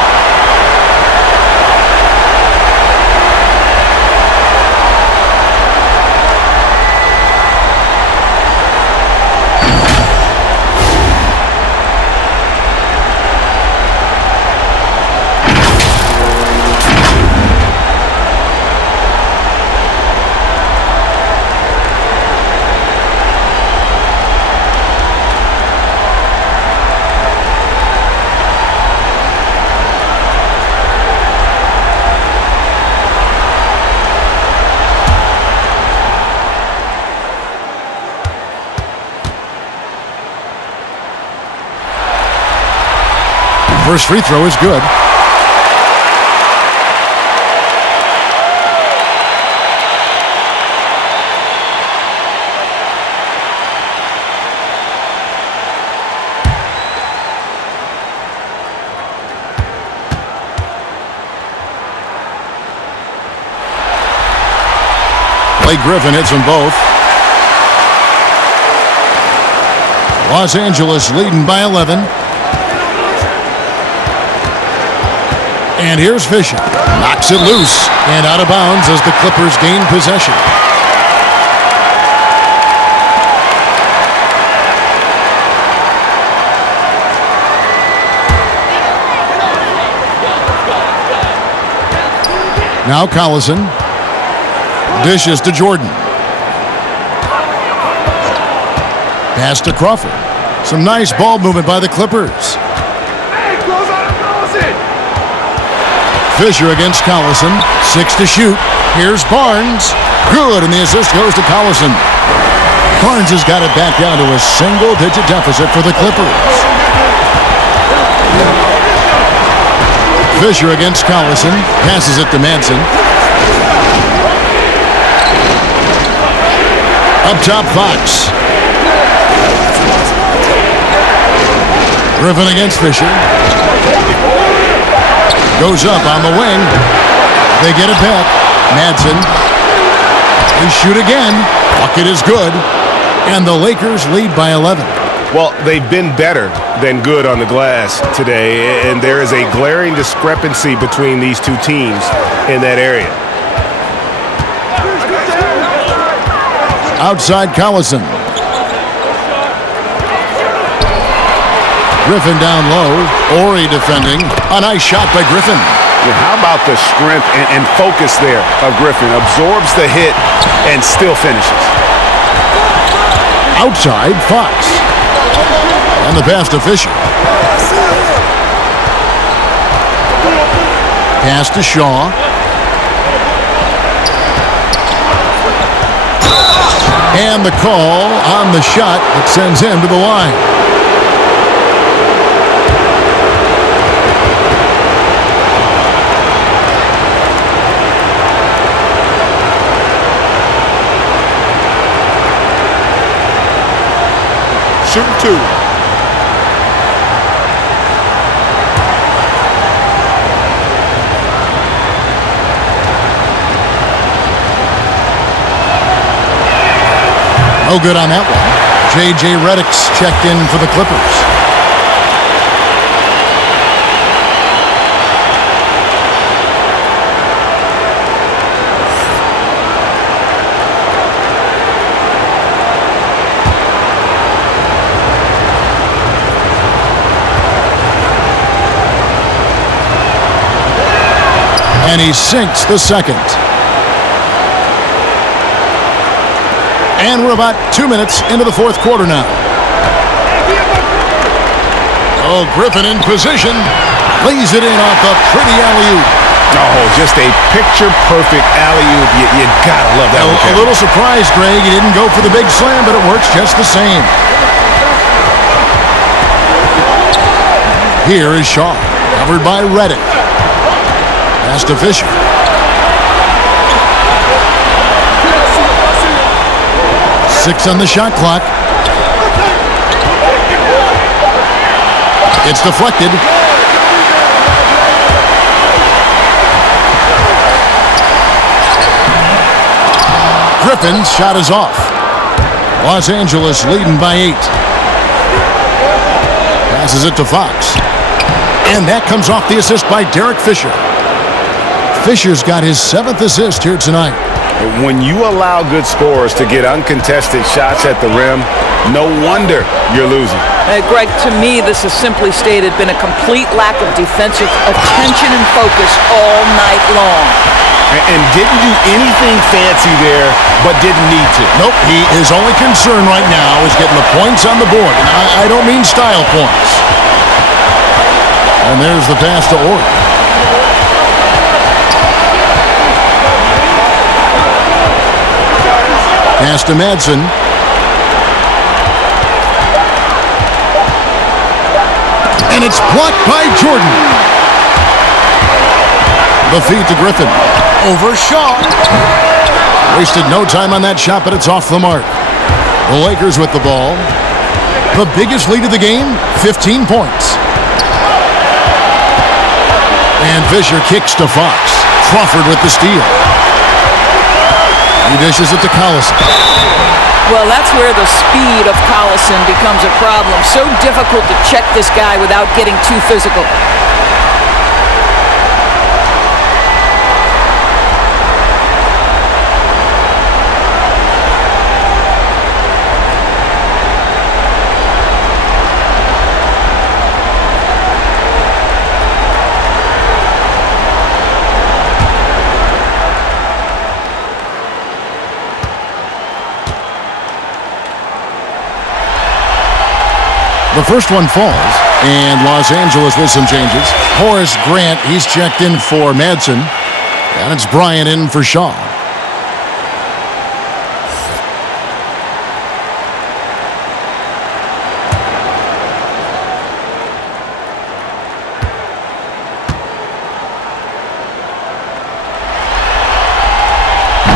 First free throw is good. Blake Griffin hits them both. Los Angeles leading by 11. And here's Fisher. Knocks it loose and out of bounds as the Clippers gain possession. Now Collison. Dishes to Jordan. Pass to Crawford. Some nice ball movement by the Clippers. Fisher against Collison. 6 to shoot. Here's Barnes. Good, and the assist goes to Collison. Barnes has got it back down to a single-digit deficit for the Clippers. Fisher against Collison. Passes it to Madsen. Up top, Fox. Griffin against Fisher. Goes up on the wing. They get it back. Madsen. They shoot again. Bucket is good. And the Lakers lead by 11. Well, they've been better than good on the glass today, and there is a glaring discrepancy between these two teams in that area. Outside Collison. Griffin down low. Horry defending. A nice shot by Griffin. Yeah, how about the strength and focus there of Griffin? Absorbs the hit and still finishes. Outside Fox. And the pass to Fisher. Pass to Shaw. And the call on the shot that sends him to the line. Shooting 2. No good on that one. J.J. Redick's checked in for the Clippers. And he sinks the second. And we're about 2 minutes into the fourth quarter now. Oh, Griffin in position. Lays it in off the pretty alley-oop. Oh, just a picture-perfect alley-oop. You gotta love that one, A Kevin. little surprised, Greg. He didn't go for the big slam, but it works just the same. Here is Shaw, covered by Reddick. Pass to Fisher. Six on the shot clock. It's deflected. Griffin's shot is off. Los Angeles leading by 8. Passes it to Fox. And that comes off the assist by Derek Fisher. Fisher's got his 7th assist here tonight. When you allow good scorers to get uncontested shots at the rim, no wonder you're losing. Greg, to me, this has simply stated been a complete lack of defensive attention and focus all night long. And didn't do anything fancy there, but didn't need to. Nope, his only concern right now is getting the points on the board. And I don't mean style points. And there's the pass to Orr. Pass to Madsen. And it's blocked by Jordan. The feed to Griffin. Over Shaw. Wasted no time on that shot, but it's off the mark. The Lakers with the ball. The biggest lead of the game, 15 points. And Fisher kicks to Fox. Crawford with the steal. He dishes it to Collison. Well, that's where the speed of Collison becomes a problem. So difficult to check this guy without getting too physical. The first one falls, and Los Angeles with some changes. Horace Grant, he's checked in for Madsen, and it's Bryant in for Shaw.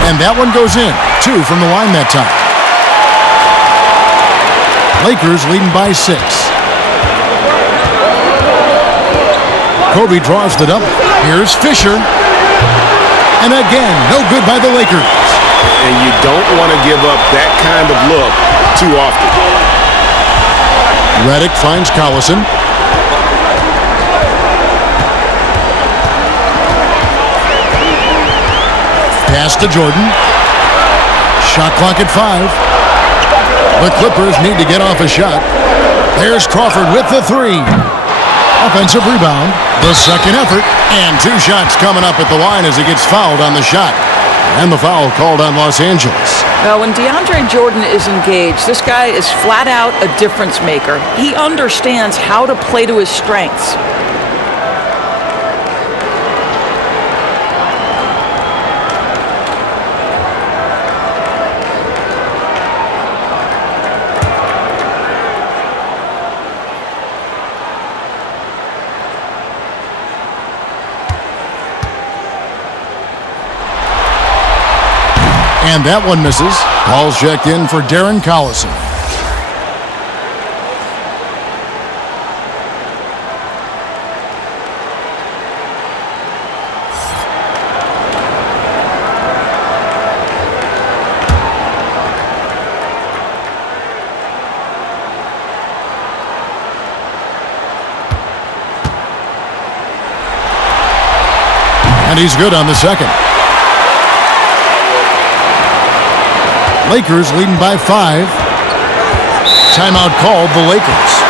And that one goes in. 2 from the line that time. Lakers leading by 6. Kobe draws the double. Here's Fisher. And again, no good by the Lakers. And you don't want to give up that kind of look too often. Reddick finds Collison. Pass to Jordan. Shot clock at 5. The Clippers need to get off a shot. There's Crawford with the 3. Offensive rebound. The second effort. And 2 shots coming up at the line as he gets fouled on the shot. And the foul called on Los Angeles. Well, when DeAndre Jordan is engaged, this guy is flat out a difference maker. He understands how to play to his strengths. And that one misses. Ball's checked in for Darren Collison. And he's good on the second. Lakers leading by 5. Timeout called the Lakers.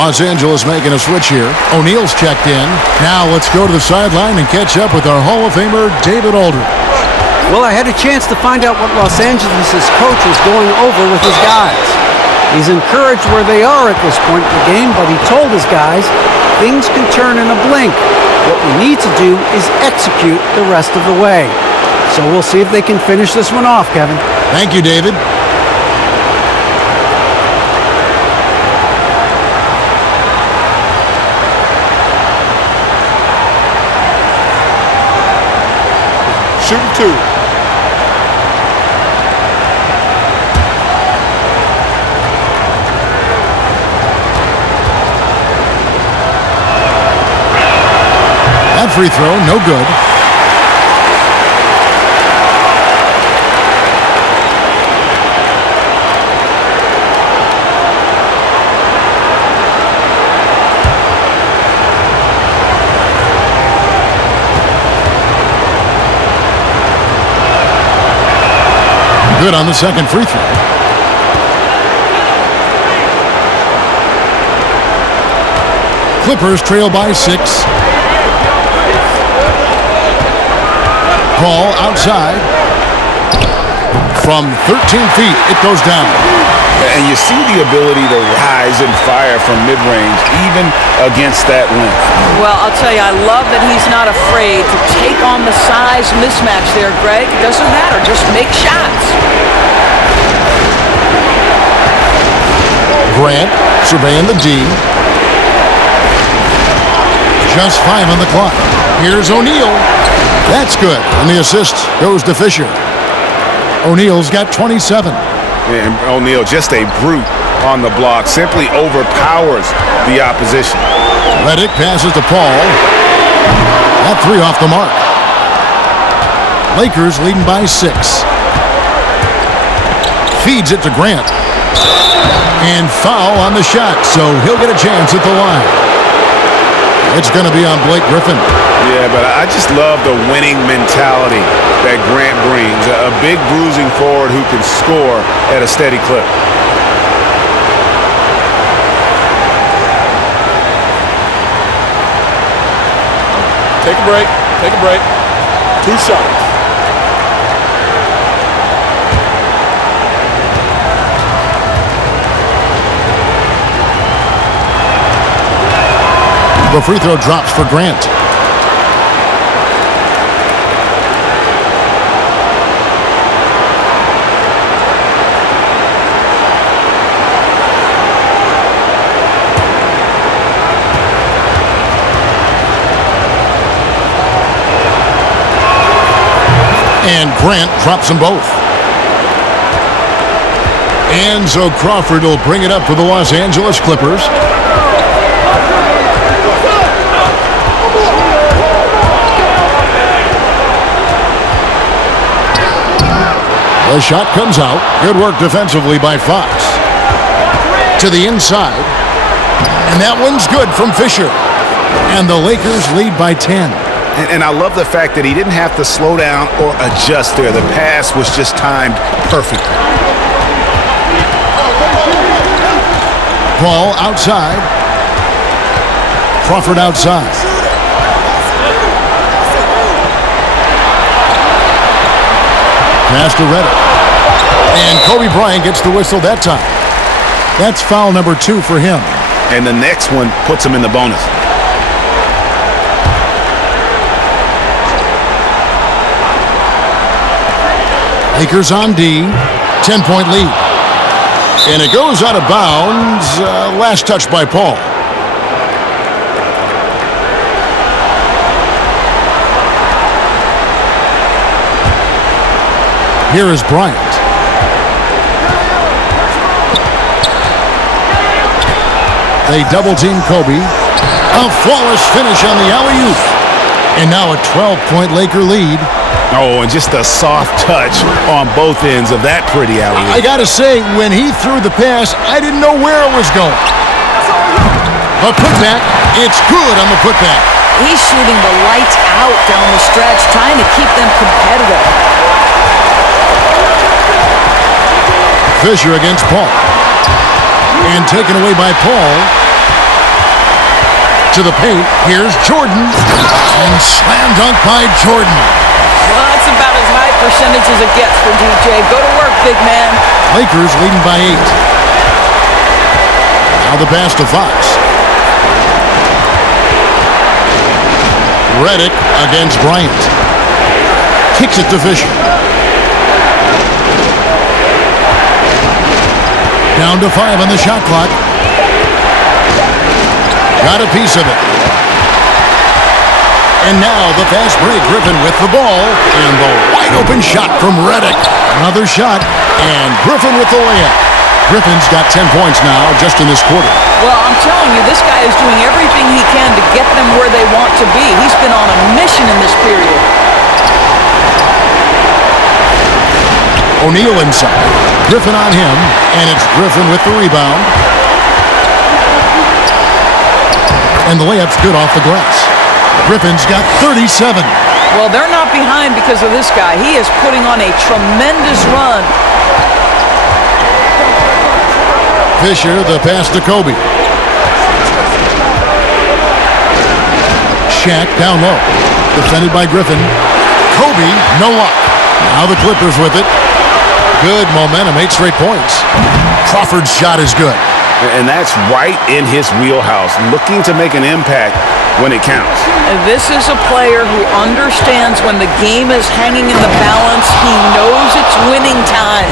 Los Angeles making a switch here. O'Neal's checked in. Now let's go to the sideline and catch up with our Hall of Famer, David Aldridge. Well, I had a chance to find out what Los Angeles' coach was going over with his guys. He's encouraged where they are at this point in the game, but he told his guys things can turn in a blink. What we need to do is execute the rest of the way. So we'll see if they can finish this one off, Kevin. Thank you, David. Shooting 2. That free throw, no good. Good on the second free throw. Clippers trail by 6. Ball outside. From 13 feet, it goes down. And you see the ability to rise and fire from mid-range, even against that length. Well, I'll tell you, I love that he's not afraid to take on the size mismatch there, Greg. It doesn't matter. Just make shots. Grant surveying the D. Just 5 on the clock. Here's O'Neal. That's good. And the assist goes to Fisher. O'Neal's got 27. And O'Neal, just a brute on the block, simply overpowers the opposition. Redick passes to Paul. That 3 off the mark. Lakers leading by 6. Feeds it to Grant. And foul on the shot, so he'll get a chance at the line. It's going to be on Blake Griffin. Yeah, but I just love the winning mentality that Grant brings. A big bruising forward who can score at a steady clip. Take a break. Take a break. 2 shots. The free throw drops for Grant. And Grant drops them both. And so Crawford will bring it up for the Los Angeles Clippers. The shot comes out. Good work defensively by Fox. To the inside. And that one's good from Fisher. And the Lakers lead by 10. And I love the fact that he didn't have to slow down or adjust there. The pass was just timed perfectly. Ball outside. Crawford outside. Pass to Redick. And Kobe Bryant gets the whistle that time. That's foul number 2 for him. And the next one puts him in the bonus. Lakers on D. 10-point lead. And it goes out of bounds. Last touch by Paul. Here is Bryant. They double-team Kobe. A flawless finish on the alley-oop. And now a 12-point Laker lead. Oh, and just a soft touch on both ends of that pretty alley-oop. I got to say, when he threw the pass, I didn't know where it was going. A putback. It's good on the putback. He's shooting the lights out down the stretch, trying to keep them competitive. Fisher against Paul. And taken away by Paul. To the paint. Here's Jordan. And slam dunk by Jordan. Well, that's about as high percentage as it gets for DJ. Go to work, big man. Lakers leading by 8. Now the pass to Fox. Redick against Bryant. Kicks it to Fisher. Down to 5 on the shot clock. Got a piece of it. And now the fast break. Griffin with the ball. And the wide open shot from Redick. Another shot. And Griffin with the layup. Griffin's got 10 points now just in this quarter. Well, I'm telling you, this guy is doing everything he can to get them where they want to be. He's been on a mission in this period. O'Neal inside. Griffin on him. And it's Griffin with the rebound. And the layup's good off the glass. Griffin's got 37. Well, they're not behind because of this guy. He is putting on a tremendous run. Fisher, the pass to Kobe. Shaq down low. Defended by Griffin. Kobe, no luck. Now the Clippers with it. Good momentum, 8 straight points. Crawford's shot is good. And that's right in his wheelhouse, looking to make an impact when it counts. This is a player who understands when the game is hanging in the balance. He knows it's winning time.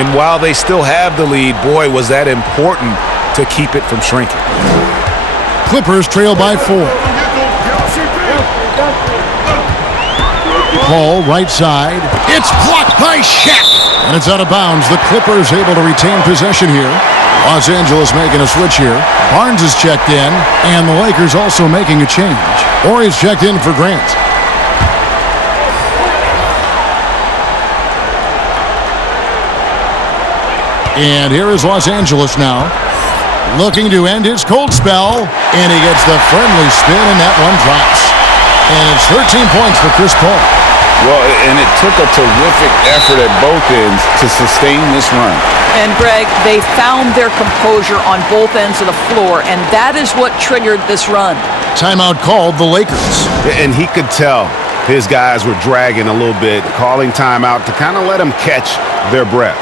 And while they still have the lead, boy, was that important to keep it from shrinking. Clippers trail by 4. Ball right side. It's blocked by Shaq. And it's out of bounds. The Clippers able to retain possession here. Los Angeles making a switch here. Barnes is checked in, and the Lakers also making a change. Horry's checked in for Grant. And here is Los Angeles now, looking to end his cold spell, and he gets the friendly spin, and that one drops. And it's 13 points for Chris Paul. Well, and it took a terrific effort at both ends to sustain this run. And, Greg, they found their composure on both ends of the floor, and that is what triggered this run. Timeout called the Lakers. And he could tell his guys were dragging a little bit, calling timeout to kind of let them catch their breath.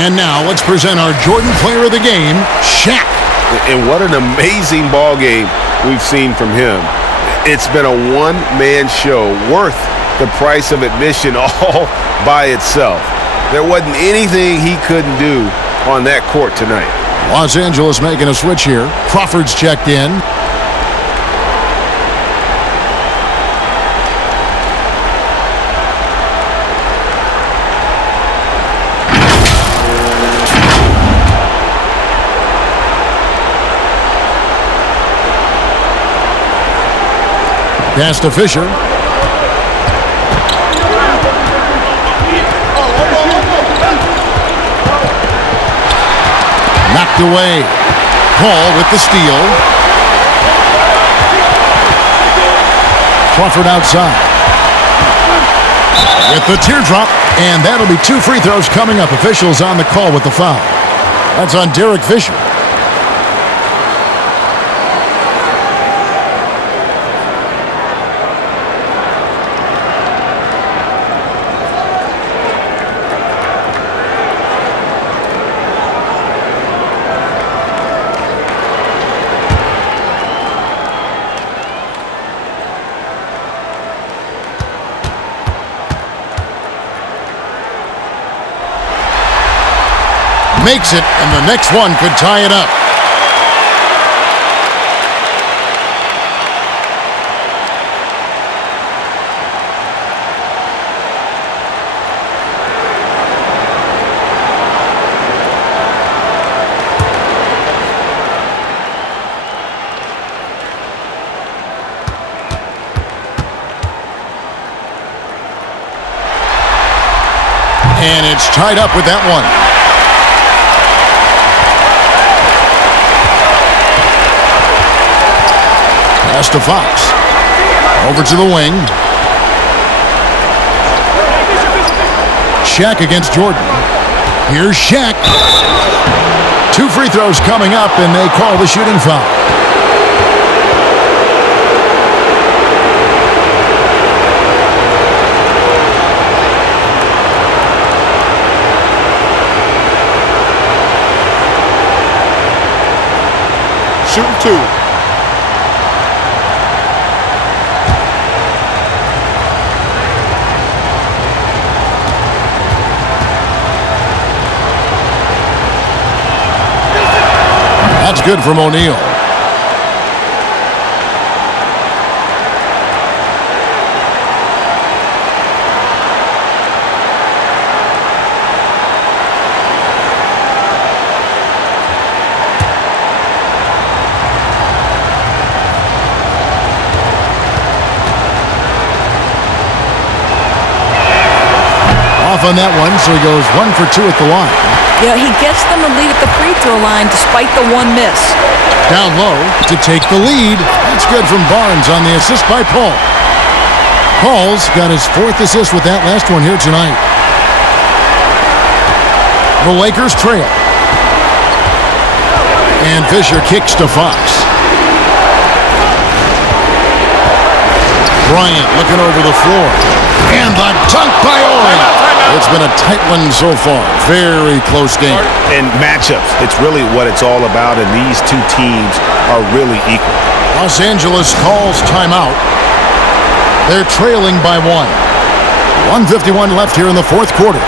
And now let's present our Jordan Player of the Game, Shaq. And what an amazing ball game we've seen from him. It's been a one-man show worth the price of admission all by itself. There wasn't anything he couldn't do on that court tonight. Los Angeles making a switch here. Crawford's checked in. Pass to Fisher. Knocked away. Paul with the steal. Crawford outside. With the teardrop. And that'll be 2 free throws coming up. Officials on the call with the foul. That's on Derek Fisher. Makes it, and the next one could tie it up. And it's tied up with that one. Pass to Fox. Over to the wing. Shaq against Jordan. Here's Shaq. 2 free throws coming up, and they call the shooting foul. Shooting 2. That's good from O'Neal. Off on that one, so he goes 1 for 2 at the line. Yeah, he gets them a lead at the free throw line despite the one miss. Down low to take the lead. That's good from Barnes on the assist by Paul. Paul's got his 4th assist with that last one here tonight. The Lakers trail. And Fisher kicks to Fox. Bryant looking over the floor. And the dunk by Ori. It's been a tight one so far. Very close game. And matchups, it's really what it's all about, and these two teams are really equal. Los Angeles calls timeout. They're trailing by 1. 1:51 left here in the 4th quarter.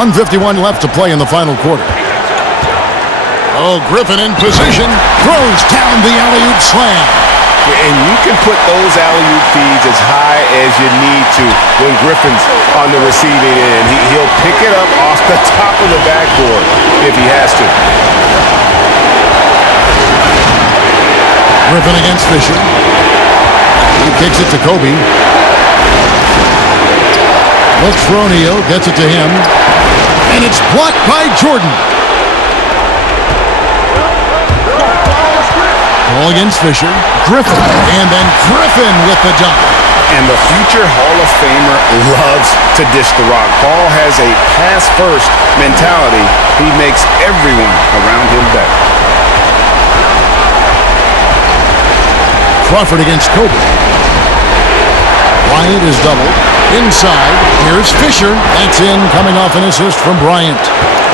.151 left to play in the final quarter. Oh, Griffin in position. Throws down the alley-oop slam. And you can put those alley-oop feeds as high as you need to when Griffin's on the receiving end. He'll pick it up off the top of the backboard if he has to. Griffin against Fisher. He kicks it to Kobe. Looks for O'Neal, gets it to him. And it's blocked by Jordan. Ball against Fisher. Griffin. And then Griffin with the dunk. And the future Hall of Famer loves to dish the rock. Paul has a pass-first mentality. He makes everyone around him better. Crawford against Kobe. Bryant is doubled. Inside, here's Fisher. That's in, coming off an assist from Bryant.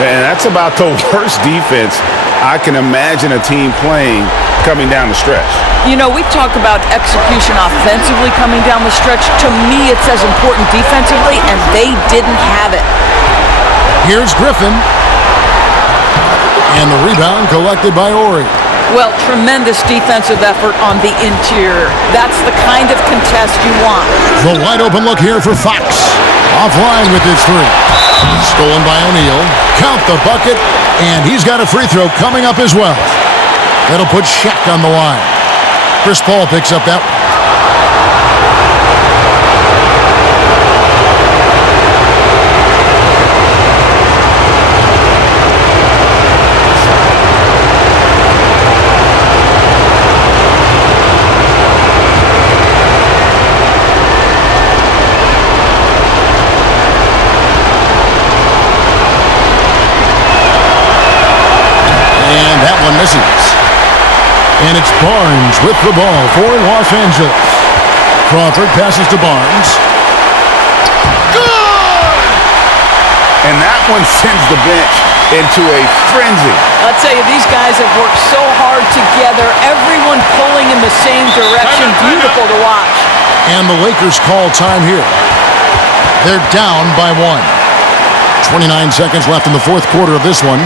And that's about the worst defense I can imagine a team playing coming down the stretch. You know, we talk about execution offensively coming down the stretch. To me, it's as important defensively, and they didn't have it. Here's Griffin. And the rebound collected by Ori. Well, tremendous defensive effort on the interior. That's the kind of contest you want. The wide open look here for Fox. Offline with his three. Stolen by O'Neal. Count the bucket, and he's got a free throw coming up as well. That'll put Shaq on the line. Chris Paul picks up that one. And that one misses. And it's Barnes with the ball for Los Angeles. Crawford passes to Barnes. Good! And that one sends the bench into a frenzy. I'll tell you, these guys have worked so hard together. Everyone pulling in the same direction. Beautiful to watch. And the Lakers call time here. They're down by 1. 29 seconds left in the fourth quarter of this one.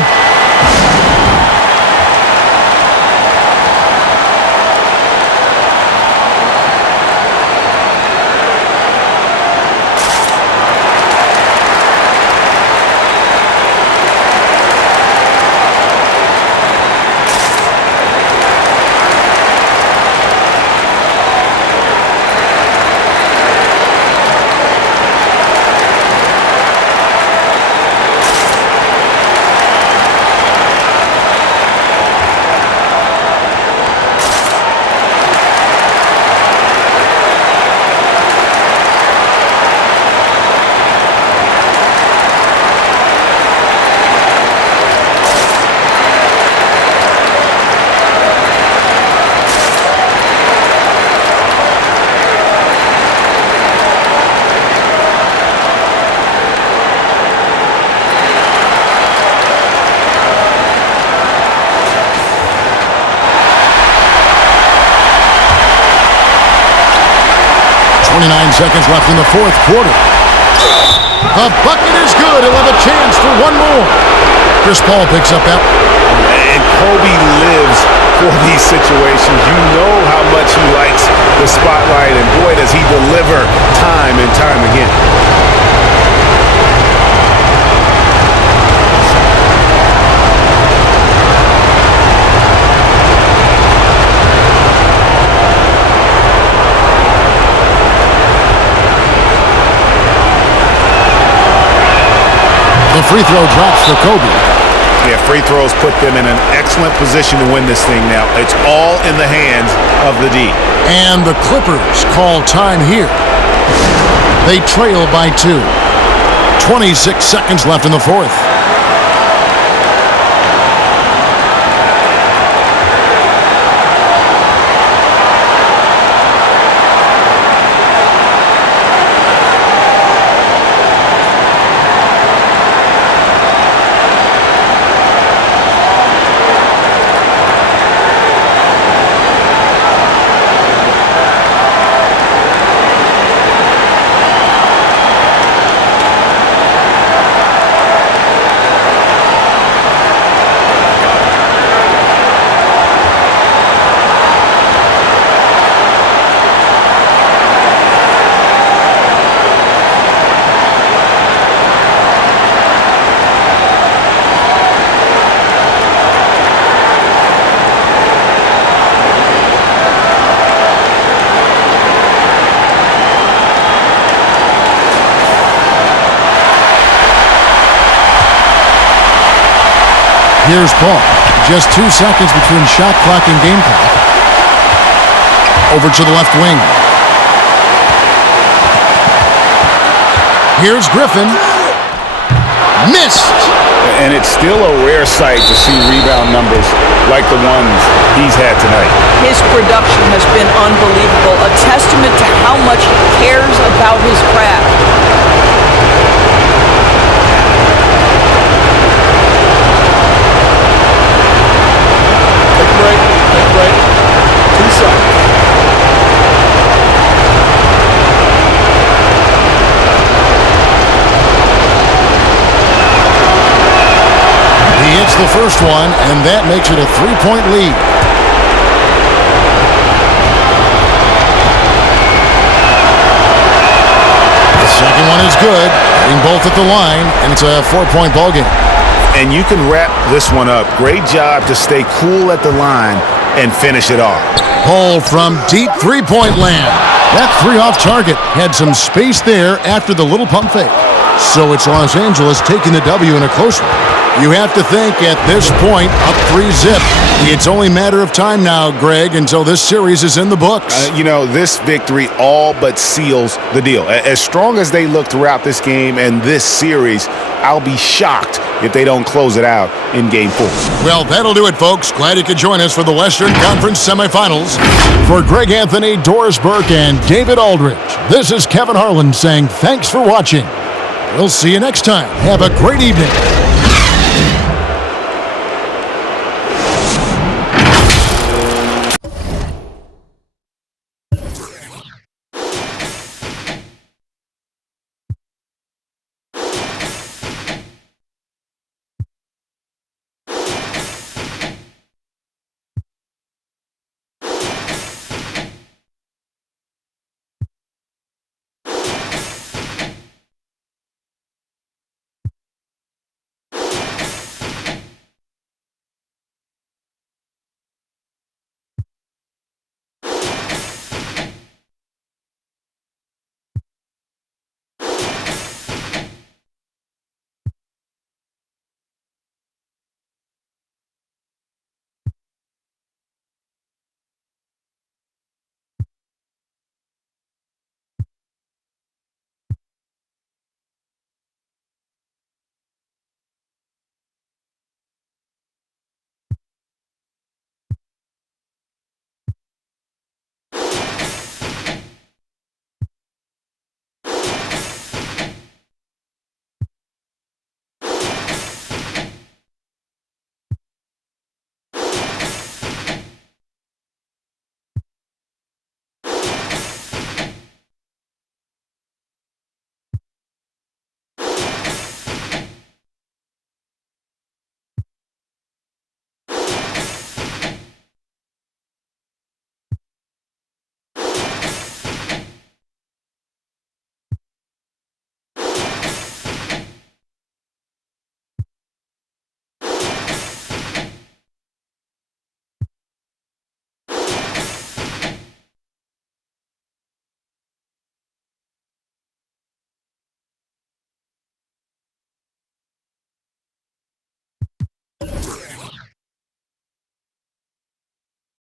Seconds left in the fourth quarter. The bucket is good. He'll have a chance for one more. Chris Paul picks up that. And Kobe lives for these situations. You know how much he likes the spotlight, and boy, does he deliver time and time again. The free throw drops for Kobe. Yeah, free throws put them in an excellent position to win this thing now. It's all in the hands of the D. And the Clippers call time here. They trail by 2. 26 seconds left in the fourth. Here's Paul. Just 2 seconds between shot clock and game clock. Over to the left wing. Here's Griffin. Missed. And it's still a rare sight to see rebound numbers like the ones he's had tonight. His production has been unbelievable, a testament to how much he cares about his craft. Take a break. 2 seconds. He hits the first one, and that makes it a 3-point lead. one is good. Hitting both at the line, and it's a 4-point ball game. And you can wrap this one up. Great job to stay cool at the line and finish it off. Hole from deep three-point land. That three off target. Had some space there after the little pump fake. So it's Los Angeles taking the W in a close one. You have to think at this point, up 3-zip. It's only a matter of time now, Greg, until this series is in the books. This victory all but seals the deal. As strong as they look throughout this game and this series, I'll be shocked if they don't close it out in Game 4. Well, that'll do it, folks. Glad you could join us for the Western Conference semifinals. For Greg Anthony, Doris Burke, and David Aldridge, this is Kevin Harlan saying thanks for watching. We'll see you next time. Have a great evening.